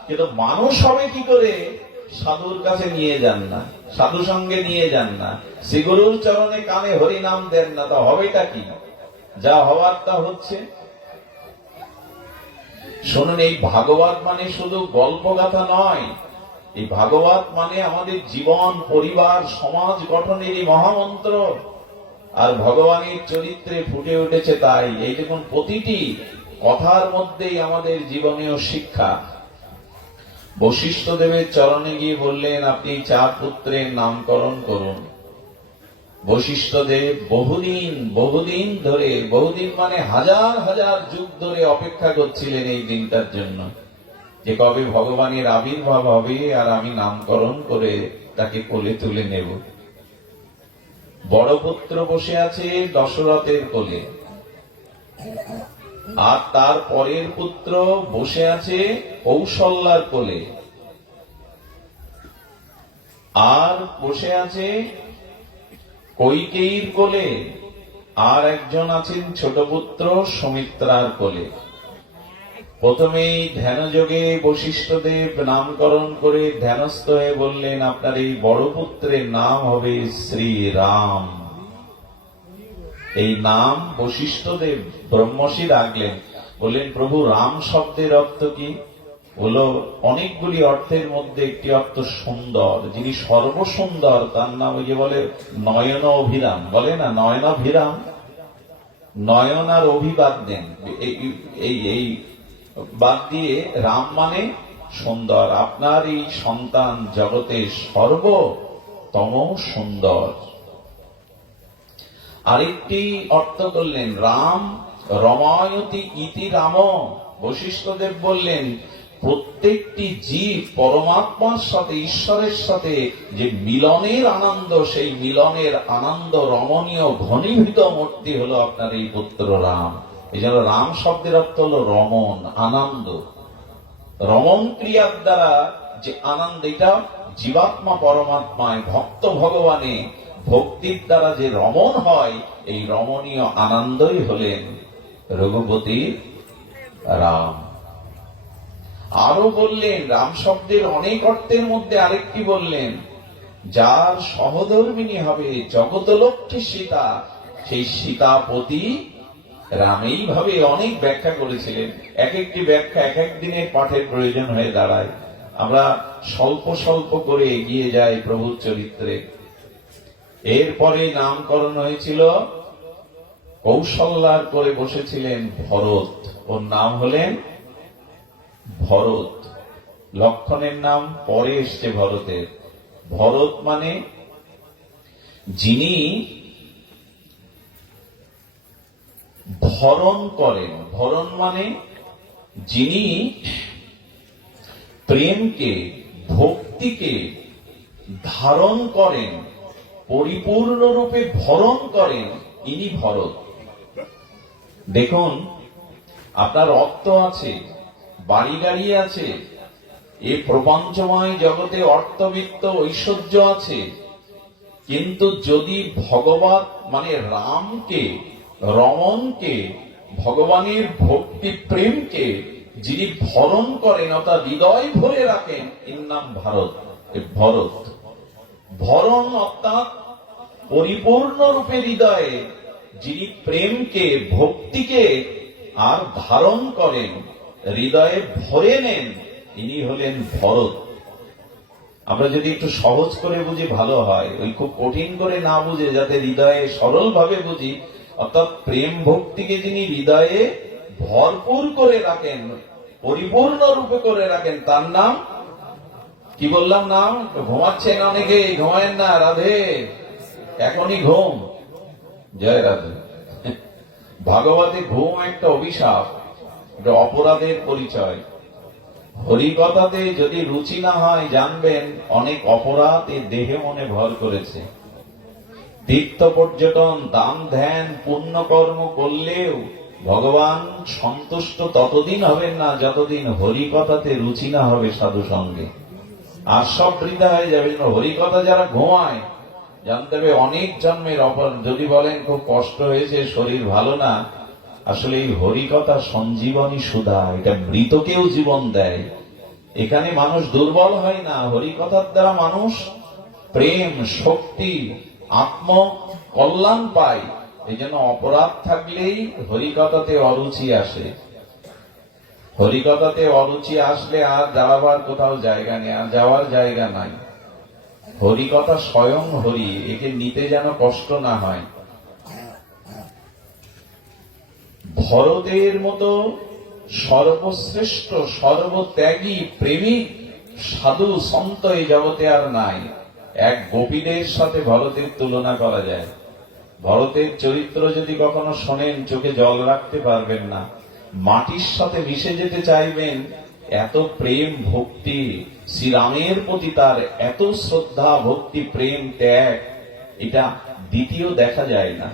কিন্তু মানুষ হবে কি করে সাধুর কাছে নিয়ে যান না, সাধু সঙ্গে নিয়ে যান না, শ্রীগুরুর চরণে কানে হরি নাম দেন না। তা হবেটা কি? যা হওয়ার তা হচ্ছে। শুনুন, এই ভাগবত মানে শুধু গল্পগাথা নয়, এই ভাগবত মানে আমাদের জীবন, পরিবার, সমাজ গঠনেরই মহামন্ত্র। আর ভগবানের চরিত্রে ফুটে উঠেছে তাই। এই দেখুন, প্রতিটি কথার মধ্যেই আমাদের জীবনীয় শিক্ষা। বশিষ্ঠ দেবের চরণে গিয়ে বললেন, আপনি 4 পুত্রের নামকরণ করুন। বশিষ্ঠ দেব বহুদিন ধরে, বহুদিন মানে হাজার হাজার যুগ ধরে অপেক্ষা করছিলেন এই দিনটার জন্য, যে কবে ভগবানের আবির্ভাব হবে আর আমি নামকরণ করে তাকে কোলে তুলে নেব। বড় পুত্র বসে আছে দশরথের কোলে, আর তার পরের পুত্র বসে আছে কৌশল্যার কোলে, আর বসে আছে কৈকেয়ীর কোলে, আর একজন আছেন ছোট পুত্র সুমিত্রার কোলে। প্রথমেই ধ্যানযোগে বশিষ্ঠদেব নামকরণ করে ধ্যানস্থ হয়ে বললেন, আপনার এই বড় পুত্রের নাম হবে শ্রীরাম। এই নাম বশিষ্ঠদেব ব্রহ্মর্ষি রাখলেন। বললেন, প্রভু রাম শব্দের অর্থ কি? বলো, অনেকগুলি অর্থের মধ্যে একটি অর্থ সুন্দর, যিনি সর্বসুন্দর তার নাম ওই যে বলে নয়ন অভিরাম, বলে না নয়নাভিরাম, নয়ন আর অভিবাদ দেন, এই বাদ দিয়ে রাম মানে সুন্দর। আপনার এই সন্তান জগতে সর্বতম সুন্দর। আরেকটি অর্থ করলেন, রাম রমায়তি ইতি রাম। বশিষ্ঠদেব বললেন, প্রত্যেকটি জীব পরমাত্মার সাথে, ঈশ্বরের সাথে যে মিলনের আনন্দ, সেই মিলনের আনন্দ রমণীয় ঘনীভূত মূর্তি হলো আপনার এই পুত্র রাম। এই জন্য রাম শব্দের অর্থ হলো রমণ, আনন্দ। রমণ ক্রিয়ার দ্বারা যে আনন্দ, এটা জীবাত্মা পরমাত্মায়, ভক্ত ভগবানে ভক্তির দ্বারা যে রমণ হয়, এই রমণীয় আনন্দই হলেন রঘুপতি রাম। আরো বললেন, রাম শব্দের অনেক অর্থের মধ্যে আরেকটি বললেন, যার সহধর্মিনী হবে জগতলক্ষ্মী সীতা, সেই সীতাপতি রাম। এইভাবে অনেক ব্যাখ্যা করেছিলেন। এক একটি ব্যাখ্যা এক এক দিনের পাঠের প্রয়োজন হয়ে দাঁড়ায়। আমরা স্বল্প স্বল্প করে এগিয়ে যাই প্রভুর চরিত্রে। এরপরে নামকরণ হয়েছিল, কৌশল্যার করে বসেছিলেন ভরত। ওর নাম হলেন ভরত। লক্ষণের নাম পরে এসছে ভরতের। ভরত মানে যিনি ভরণ করেন। ভরণ মানে যিনি প্রেমকে, ভক্তিকে ধারণ করেন, পরিপূর্ণরূপে ভরণ করেন, ইনি ভরত। দেখুন, আপনার অর্থ আছে, বাড়ি গাড়ি আছে, এই প্রপঞ্চময় জগতে অর্থবিত্ত ঐশ্বর্য আছে, কিন্তু যদি ভগবত মানে রামকে, রমণকে, ভগবানের ভক্তি প্রেমকে যিনি ভরণ করেন, অর্থাৎ হৃদয় ভরে রাখেন, এর নাম ভারত, ভরত। ভরণ অর্থাৎ পরিপূর্ণ রূপে হৃদয়ে যিনি প্রেমকে, ভক্তিকে আর ধারণ করেন, হৃদয়ে ভরে নেন, ইনি হলেন ভরত। আমরা যদি একটু সহজ করে বুঝি ভালো হয়, ওই খুব কঠিন করে না বুঝে যাতে হৃদয়ে সরল ভাবে বুঝি, অর্থাৎ প্রেম ভক্তিকে যিনি হৃদয়ে ভরপুর করে রাখেন, পরিপূর্ণ রূপে করে রাখেন, তার নাম কি বললাম? নাম ঘুমাচ্ছেন অনেকে, ঘুমায়েন না, রাধে এখনই ঘুম। জয় রাধে। ভাগবতে ঘুম একটা অভিশাপ, এটা অপরাধের পরিচয়। হরিকথাতে যদি রুচি না হয়, জানবেন অনেক অপরাধ এ দেহে মনে ভর করেছে। তীর্থ পর্যটন, দান ধ্যান, পুণ্যকর্ম করলেও ভগবান সন্তুষ্ট ততদিন হবেন না যতদিন হরিকথাতে রুচি না হবে সাধু সঙ্গে। আর সব বৃথা হয়ে যাবে। হরিকথা যারা ঘুমায়, জানতে হবে অনেক জন্মের অপর। যদি বলেন খুব কষ্ট হয়েছে, শরীর ভালো না, আসলে এই হরিকথা সঞ্জীবনী সুধা, এটা মৃতকেও জীবন দেয়। এখানে মানুষ দুর্বল হয় না, হরিকথার দ্বারা মানুষ প্রেম, শক্তি, আত্ম কল্যাণ পায়। এই জন্য অপরাধ থাকলেই হরিকথাতে অরুচি আসে। হরিকথাতে অরুচি আসলে আর যাওয়ার কোথাও জায়গা নেই, আর যাওয়ার জায়গা নাই। হরিকথা স্বয়ং হরি, একে নিতে যেন কষ্ট না হয়। ভরতের মতো সর্বশ্রেষ্ঠ, সর্বত্যাগী, প্রেমিক সাধু সন্ত এই জগতে আর নাই। এক গোপীদের সাথে ভরতের তুলনা করা যায়। ভরতের চরিত্র যদি কখনো শোনেন, চোখে জল রাখতে পারবেন না। মাটির সাথে মিশে যেতে চাইবেন, এত প্রেম ভক্তি। শ্রীরামের প্রতি তার এত শ্রদ্ধা, ভক্তি, প্রেম, ত্যাগ, এটা দ্বিতীয় দেখা যায় না।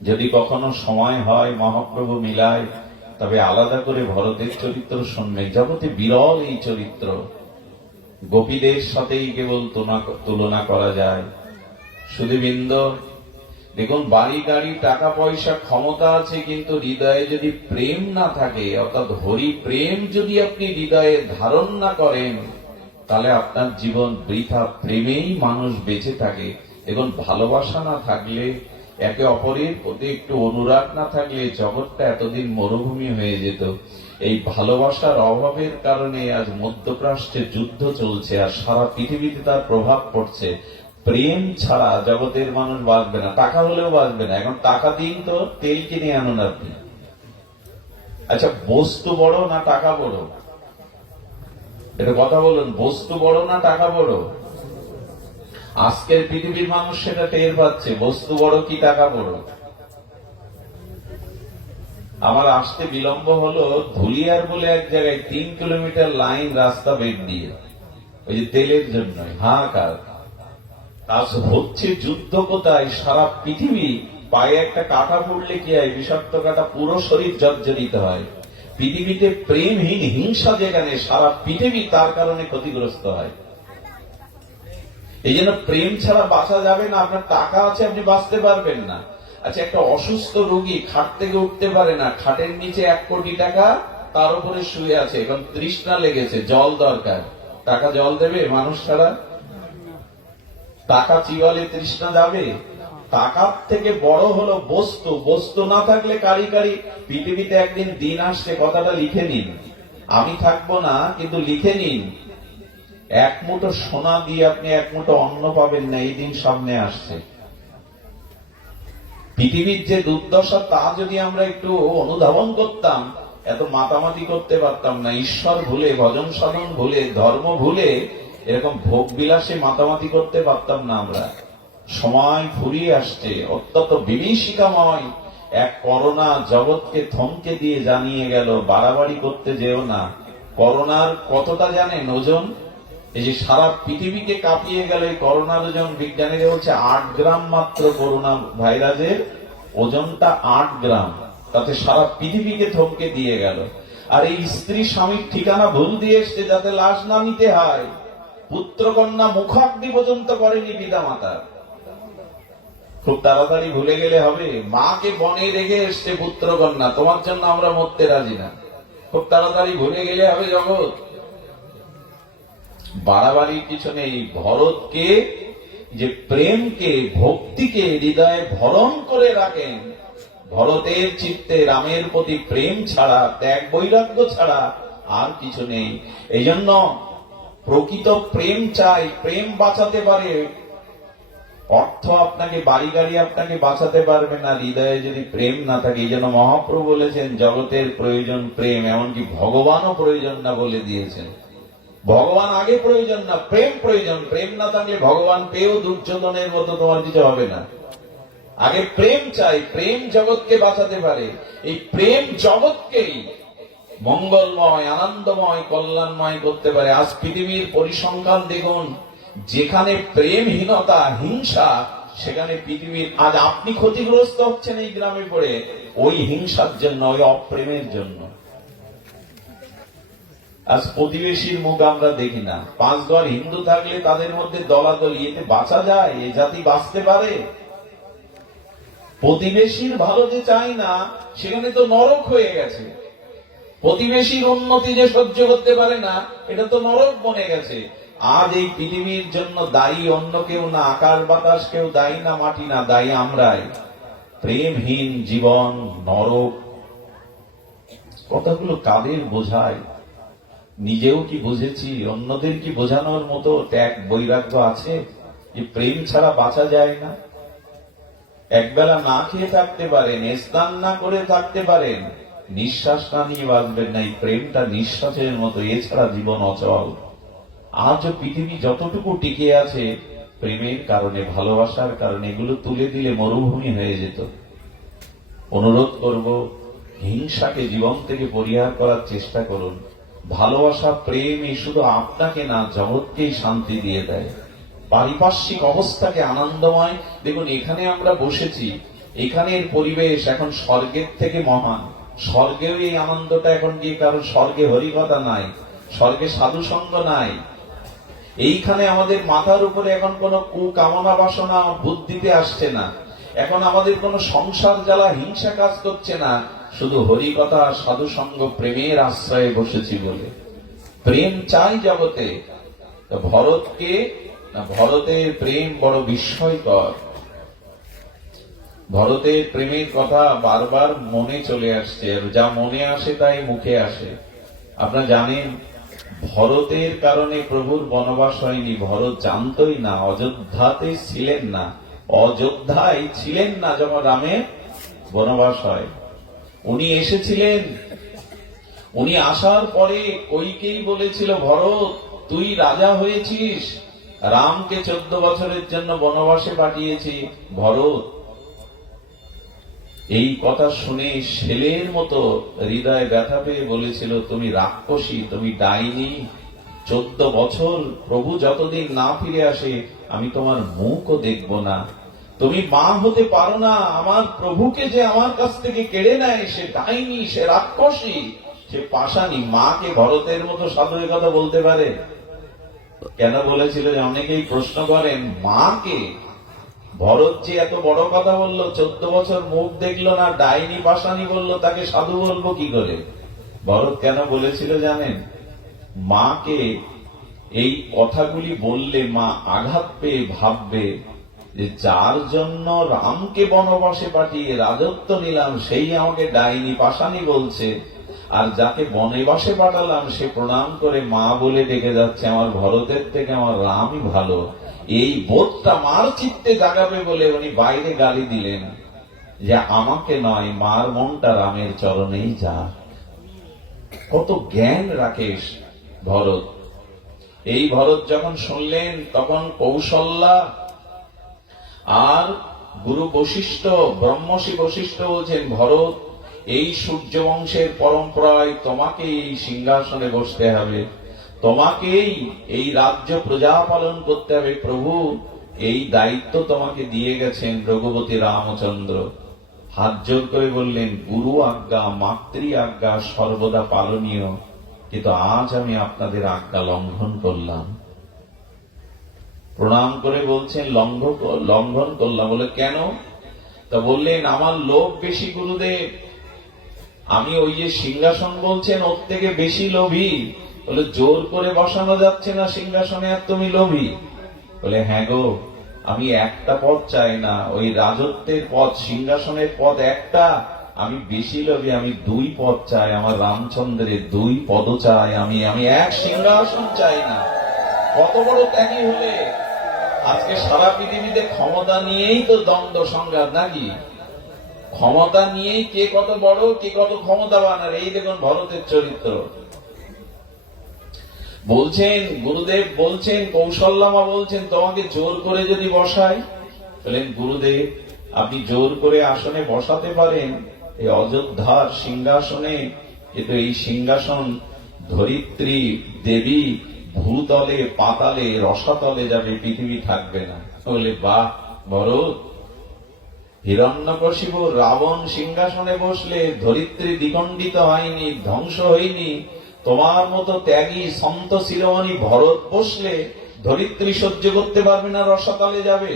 যদি কখনো সময় হয়, মহাপ্রভু মিলায়, তবে আলাদা করে ভরতের চরিত্র শুনবেন। জগতে বিরল এই চরিত্র। গোপীদের সাথেই কেবল তুলনা করা যায়। সুধীবৃন্দ, দেখুন, বাড়ি গাড়ি, টাকা পয়সা, ক্ষমতা আছে, কিন্তু হৃদয়ে যদি প্রেম না থাকে, অর্থাৎ হরি প্রেম যদি আপনি হৃদয়ে ধারণ না করেন, তাহলে আপনার জীবন বৃথা। প্রেমেই মানুষ বেঁচে থাকে। দেখুন, ভালোবাসা না থাকলে, একে অপরের প্রতি একটু অনুরাগ না থাকলে, জগৎটা এতদিন মরুভূমি হয়ে যেত। এই ভালোবাসার অভাবের কারণে আজ মধ্যপ্রাচ্যে যুদ্ধ চলছে, আর সারা পৃথিবীতে তার প্রভাব পড়ছে। প্রেম ছাড়া জগতের মানুষ বাঁচবে না, টাকা হলেও বাঁচবে না। এখন টাকা দিন তো তেল কিনে আনুন আপনি। আচ্ছা, বস্তু বড় না টাকা বড়? এটা কথা বলুন, বস্তু বড় না টাকা বড়? আজকের পৃথিবীর মানুষ সেটা টের পাচ্ছে, বস্তু বড় কি টাকা বড়। আমার আসতে বিলম্ব হলো, ধুলিয়ার বলে এক জায়গায় 3 কিলোমিটার লাইন রাস্তা বেড দিয়ে, ওই যে তেলের জন্য হাহাকার। আজ হচ্ছে যুদ্ধ কোথায়? সারা পৃথিবী। পায়ে একটা কাঁটা পড়লে কি হয়? বিষাক্ত কাঁটা, পুরো শরীর জর্জরিত হয়। পৃথিবীতে প্রেমহীন, হিংসা যেখানে, সারা পৃথিবী তার কারণে ক্ষতিগ্রস্ত হয়। এই জন্য প্রেম ছাড়া বাঁচা যাবে না। আপনার টাকা আছে, আপনি বাঁচতে পারবেন না। আচ্ছা, একটা অসুস্থ রোগী খাট থেকে উঠতে পারে না, খাটের নিচে 1 কোটি টাকা তার উপরে শুয়ে আছে, এখন তৃষ্ণা লেগেছে, জল দরকার। টাকা জল দেবে মানুষ ছাড়া? টাকা চিবালে তৃষ্ণা যাবে? টাকার থেকে বড় হলো বস্তু। বস্তু না থাকলে কারি। পৃথিবীতে একদিন দিন আসছে, কথাটা লিখে নিন। আমি থাকবো না, কিন্তু লিখে নিন। 1 মুঠো সোনা দিয়ে আপনি 1 মুঠো অন্ন পাবেন না, এই দিন সামনে আসছে। পৃথিবীর যে দুর্দশা, তা যদি আমরা একটু অনুধাবন করতাম, এত মাতামাতি করতে পারতাম না। ঈশ্বর ভুলে, ভজন সাধন ভুলে, ধর্ম ভুলে এরকম ভোগ বিলাসে মাতামাতি করতে পারতাম না আমরা। সময় ফুরিয়ে আসছে, অত্যন্ত বিভীষিকাময় এক করোনা জগৎকে থমকে দিয়ে জানিয়ে গেল, বাড়াবাড়ি করতে যেও না। করোনার কতটা জানেন ওজন? এই যে সারা পৃথিবীকে কাঁপিয়ে গেল এই করোনার ওজন, বিজ্ঞানীরা বলছে 8 গ্রাম মাত্র। করোনা ভাইরাসের ওজনটা 8 গ্রাম, তাতে সারা পৃথিবীকে থমকে দিয়ে গেল। আর এই স্ত্রী স্বামীর ঠিকানা ভুল দিয়ে এসছে, যাতে লাশ না নিতে হয়। পুত্র কন্যা মুখাগ্নি পর্যন্ত করেনি পিতা মাতা। খুব তাড়াতাড়ি ভুলে গেলে হবে? মাকে বনে রেখে এসছে পুত্র কন্যা, তোমার জন্য আমরা মরতে রাজি না। খুব তাড়াতাড়ি ভুলে গেলে হবে জগৎ। বাড়াবাড়ির কিছু নেই। ভরতকে, যে প্রেমকে, ভক্তিকে হৃদয়ে ভরণ করে রাখেন, ভরতের চিত্তে রামের প্রতি প্রেম ছাড়া, ত্যাগ বৈরাগ্য ছাড়া আর কিছু নেই। এই জন্য প্রকৃত প্রেম চাই, প্রেম বাঁচাতে পারে। অর্থ আপনাকে, বাড়ি গাড়ি আপনাকে বাঁচাতে পারবে না, হৃদয়ে যদি প্রেম না থাকে। এই জন্য মহাপ্রভু বলেছেন, জগতের প্রয়োজন প্রেম, এমনকি ভগবানও প্রয়োজন না বলে দিয়েছেন। ভগবান আগে প্রয়োজন না, প্রেম প্রয়োজন। প্রেম না থাকলে ভগবান পেয়েও দুর্যোধনের মতো তোমার কিছু হবে না। আগে প্রেম চাই, প্রেম জগৎকে বাঁচাতে পারে। এই প্রেম জগৎকেই মঙ্গলময়, আনন্দময়, কল্যাণময় করতে পারে। আজ পৃথিবীর পরিসংখ্যান দেখুন, যেখানে প্রেমহীনতা, হিংসা, সেখানে পৃথিবীর আজ আপনি ক্ষতিগ্রস্ত হচ্ছেন এই গ্রামে পড়ে ওই হিংসার জন্য, ওই অপ্রেমের জন্য। আজ প্রতিবেশীর মুখ আমরা দেখি না। 5 ঘর হিন্দু থাকলে তাদের মধ্যে দলাদলি, এতে বাঁচা যায়? এ জাতি বাঁচতে পারে? প্রতিবেশীর ভালো যে চাই না, সেখানে তো নরক হয়ে গেছে। প্রতিবেশীর উন্নতি যে সহ্য করতে পারে না, এটা তো নরক বনে গেছে। আজ এই পৃথিবীর জন্য দায়ী অন্য কেউ না, আকাশ বাতাস কেউ দায়ী না, মাটি না, দায়ী আমরাই। প্রেমহীন জীবন নরক। কথাগুলো কাদের বোঝায়? নিজেও কি বুঝেছি? অন্যদের কি বোঝানোর মতো ত্যাগ বৈরাগ্য আছে যে প্রেম ছাড়া বাঁচা যায় না? একবেলা না খেয়ে থাকতে পারেন, স্নান না করে থাকতে পারেন, নিঃশ্বাস না নিয়ে বাঁচবেন না। এই প্রেমটা নিঃশ্বাসের মতো, এছাড়া জীবন অচল। আজও পৃথিবী যতটুকু টিকে আছে প্রেমের কারণে, ভালোবাসার কারণে। এগুলো তুলে দিলে মরুভূমি হয়ে যেত। অনুরোধ করব, হিংসাকে জীবন থেকে পরিহার করার চেষ্টা করুন। ভালোবাসা, প্রেম এই শুধু আপনাকে না, জগৎকেই শান্তি দিয়ে দেয়, পারিপার্শ্বিক অবস্থাকে আনন্দময়। দেখুন, এখানে আমরা বসেছি, এখানের পরিবেশ এখন স্বর্গের থেকে মহান। স্বর্গেও এই আনন্দটা এখন গিয়ে, কারণ স্বর্গে হরিকথা নাই, স্বর্গে সাধু সঙ্গ নাই। এইখানে আমাদের মাথার উপরে এখন কোনো কুকামনা বাসনা বুদ্ধিতে আসছে না। এখন আমাদের কোনো সংসার জ্বালা, হিংসা কাজ করছে না। শুধু হরিকথা, সাধু সঙ্গ, প্রেমের আশ্রয়ে বসেছি বলে। প্রেম চাই জগতে। ভরতকে, ভরতের প্রেম বড় বিস্ময়কর। ভরতের প্রেমের কথা বারবার মনে চলে আসছে, আর যা মনে আসে তাই মুখে আসে। আপনারা জানেন, ভরতের কারণে প্রভুর বনবাস হয়নি। ভরত জানতই না, অযোধ্যাতে ছিলেন না, অযোধ্যায় ছিলেন না যখন রামের বনবাস হয়। উনি এসেছিলেন, উনি আসার পরে কইকেই বলেছিল, ভরত তুই রাজা হয়েছিস, রামকে 14 বছরের জন্য বনবাসে পাঠিয়েছি। ভরত এই কথা শুনে ছেলের মতো হৃদয়ে ব্যথা পেয়ে বলেছিল, তুমি রাক্ষসী, তুমি ডাইনি। 14 বছর প্রভু যতদিন না ফিরে আসে আমি তোমার মুখও দেখব না। তুমি মা হতে পারো না। আমার প্রভুকে যে আমার কাছ থেকে কেড়ে নেয়, সে ডাইনি, সে রাক্ষসী, সে পাষাণী। মাকে ভরতের মতো সাধু এ কথা বলতে পারে? কেন বলেছিল? অনেকেই প্রশ্ন করেন, মাকে ভরত যে এত বড় কথা বললো, 14 বছর মুখ দেখলো না, ডাইনি পাষাণী বললো, তাকে সাধু বলবো কি করে? ভরত কেন বলেছিল জানেন? মাকে এই কথাগুলি বললে মা আঘাত পেয়ে ভাববে যে যার জন্য রামকে বনবাসে পাঠিয়ে রাজত্ব নিলাম, সেই আমাকে ডাইনি পাষাণী বলছে, আর যাকে বনবাসে পাঠালাম সে প্রণাম করে মা বলে ডেকে যাচ্ছে। আমার ভরতের থেকে আমার রামই ভালো। এই বোধটা মার চিত্তে জাগাবে বলে উনি বাইরে গালি দিলেন যে আমাকে নয়, মার মনটা রামের চরণেই যা। কত জ্ঞান রাখে ভরত। এই ভরত যখন শুনলেন, তখন কৌশল্যা আর গুরু বশিষ্ঠ, ব্রহ্মর্ষি বশিষ্ঠ বলছেন, ভরত এই সূর্য বংশের পরম্পরায় তোমাকে এই সিংহাসনে বসতে হবে, তোমাকেই এই রাজ্য প্রজা পালন করতে হবে। প্রভু এই দায়িত্ব তোমাকে দিয়ে গেছেন রঘুপতি রামচন্দ্র। হাত জোর করে বললেন, গুরু আজ্ঞা, মাতৃ আজ্ঞা সর্বদা পালনীয়, কিন্তু আজ আমি আপনাদের আজ্ঞা লঙ্ঘন করলাম। প্রণাম করে বলছেন, লঙ্ঘন করলাম। বলে কেন? তা বললেন, আমার লোভ বেশি গুরুদেব, আমি ওই যে সিংহাসন বলছেন ওর থেকে বেশি লোভী। বলে জোর করে বসানো যাচ্ছে না সিংহাসনে, আর তুমি লোভী? বলে হ্যাঁ গো, আমি একটা পদ চাই না, ওই রাজত্বের পদ, সিংহাসনের পদ একটা, আমি বেশি লোভী, আমি 2 পদ চাই। আমার রামচন্দ্রের 2 পদ চাই, আমি এক সিংহাসন চাই না। কত বড় ত্যাগী হলে! আজকে সারা পৃথিবীতে ক্ষমতা নিয়েই তো দ্বন্দ্ব সংঘাত নাকি? ক্ষমতা নিয়েই কে কত বড়, কে কত ক্ষমতাবান। আর এই দেখুন ভরতের চরিত্র। বলছেন গুরুদেব, বলছেন কৌশল্যামা বলছেন, তোমাকে জোর করে যদি বসাই? বলেন, গুরুদেব আপনি জোর করে আসনে বসাতে পারেন, এই অযোধ্যার সিংহাসনে, কিন্তু এই সিংহাসন ধরিত্রী দেবী ভূতলে, পাতালে, রসাতলে যাবে, পৃথিবী থাকবে না। বলে বাহ, ভরত, হিরণ্যকশিপু রাবণ সিংহাসনে বসলে ধরিত্রী দ্বিখণ্ডিত হয়নি, ধ্বংস হয়নি। তোমার মতো ত্যাগী সন্ত শিরোমণি ভরত বসলে ধরিত্রী সহ্য করতে পারবে না, রসাতলে যাবে।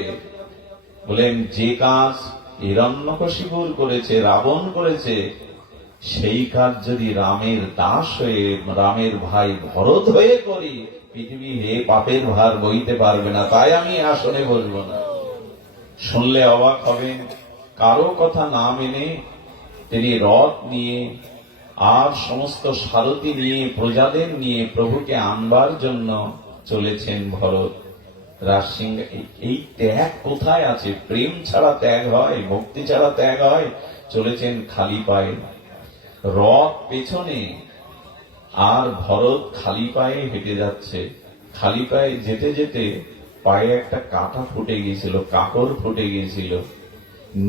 বলেন যে কাজ হিরণ্যকশিপুর করেছে, রাবণ করেছে, সেই কাজ যদি রামের দাস হয়ে, রামের ভাই ভরত হয়ে করি, পৃথিবী হে পাপের ভার বইতে পারবে না। তাই আমি আসনে বসবো না। শুনলে অবাক হবেন, কারো কথা না মেনে তিনি রথ নিয়ে আর সমস্ত সারথি নিয়ে, প্রজাদের নিয়ে প্রভুকে আনবার জন্য চলেছেন ভরত। রাজসিংহ এই ত্যাগ কোথায় আছে? প্রেম ছাড়া ত্যাগ হয়? ভক্তি ছাড়া ত্যাগ হয়? চলেছেন খালি পায়ে, রথ পেছনে, আর ভরত খালি পায়ে হেঁটে যাচ্ছে। খালি পায়ে যেতে যেতে পায়ে একটা কাঁটা ফুটে গিয়েছিল, কাকর ফুটে গিয়েছিল।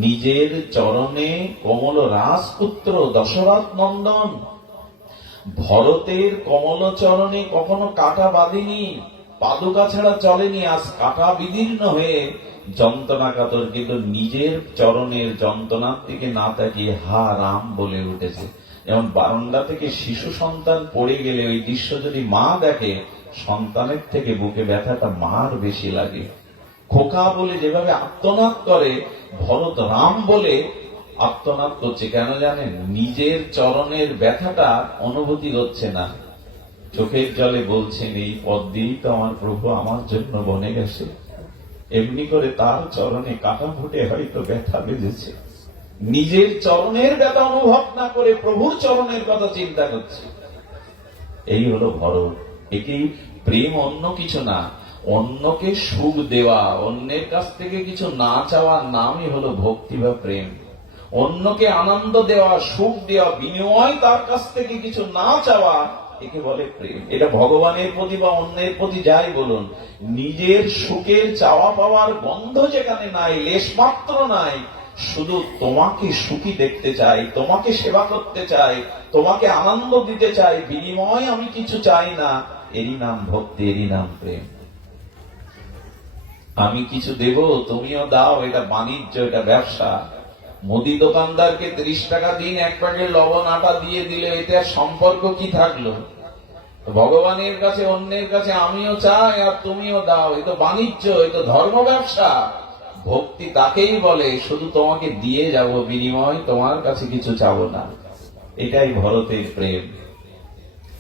নিজের চরণে কমল রাজপুত্র দশরথ নন্দন ভরতের কমল চরণে কখনো কাঁটা বাঁধেনি, পাদুকা ছাড়া চলেনি। আজ কাঁটা বিদীর্ণ হয়ে যন্ত্রণা কাতর, কিন্তু নিজের চরণের যন্ত্রণার দিকে না তাকিয়ে হা রাম বলে উঠেছে। যেমন বারান্দা থেকে শিশু সন্তান পড়ে গেলে ওই দৃশ্য যদি মা দেখে, সন্তানের থেকে বুকে ব্যথাটা মার বেশি লাগে। খোকা বলে যেভাবে আর্তনাদ করে, ভরত রাম বলে আর্তনাদ করছে। কেন জানেন? নিজের চরণের ব্যথাটা অনুভূতি হচ্ছে না। চোখের জলে বলছেন, এই পথ দিয়েই তো আমার প্রভু আমার জন্য বনে গেছে। এমনি করে তার চরণে কাঁটা ফুটে হয়তো ব্যথা বেজেছে। নিজের চরণের ব্যথা অনুভব না করে প্রভুর চরণের কথা চিন্তা করছে। এই হলো ভরত। একেই প্রেম, অন্য কিছু না। অন্যকে সুখ দেওয়া, অন্যের কাছ থেকে কিছু না চাওয়ার নামই হলো ভক্তি বা প্রেম। অন্যকে আনন্দ দেওয়া, সুখ দেওয়া, বিনিময় তার কাছ থেকে কিছু না চাওয়া, একে বলে প্রেম। এটা ভগবানের প্রতি বা অন্যের প্রতি যাই বলুন, নিজের সুখের চাওয়া পাওয়ার গন্ধ যেখানে নাই, লেশমাত্র নাই, শুধু তোমাকে সুখী দেখতে চাই, তোমাকে সেবা করতে চাই, তোমাকে আনন্দ দিতে চাই, বিনিময় আমি কিছু চাই না, এরই নাম ভক্তি, এরই নাম প্রেম। আমি কিছু দেব, তুমিও দাও, এটা বাণিজ্য, এটা ব্যবসা। মুদি দোকানদারকে 30 টাকা দিন এক প্যাকেট লবণ আটা দিয়ে দিলে এটা সম্পর্ক কি থাকলো? ভগবানের কাছে, অন্যের কাছে আমিও চাই আর তুমিও দাও, এ তো বাণিজ্য, এ তো ধর্ম ব্যবসা। ভক্তি তাকেই বলে শুধু তোমাকে দিয়ে যাব, বিনিময় তোমার কাছে কিছু চাবো না। এটাই ভরতের প্রেম।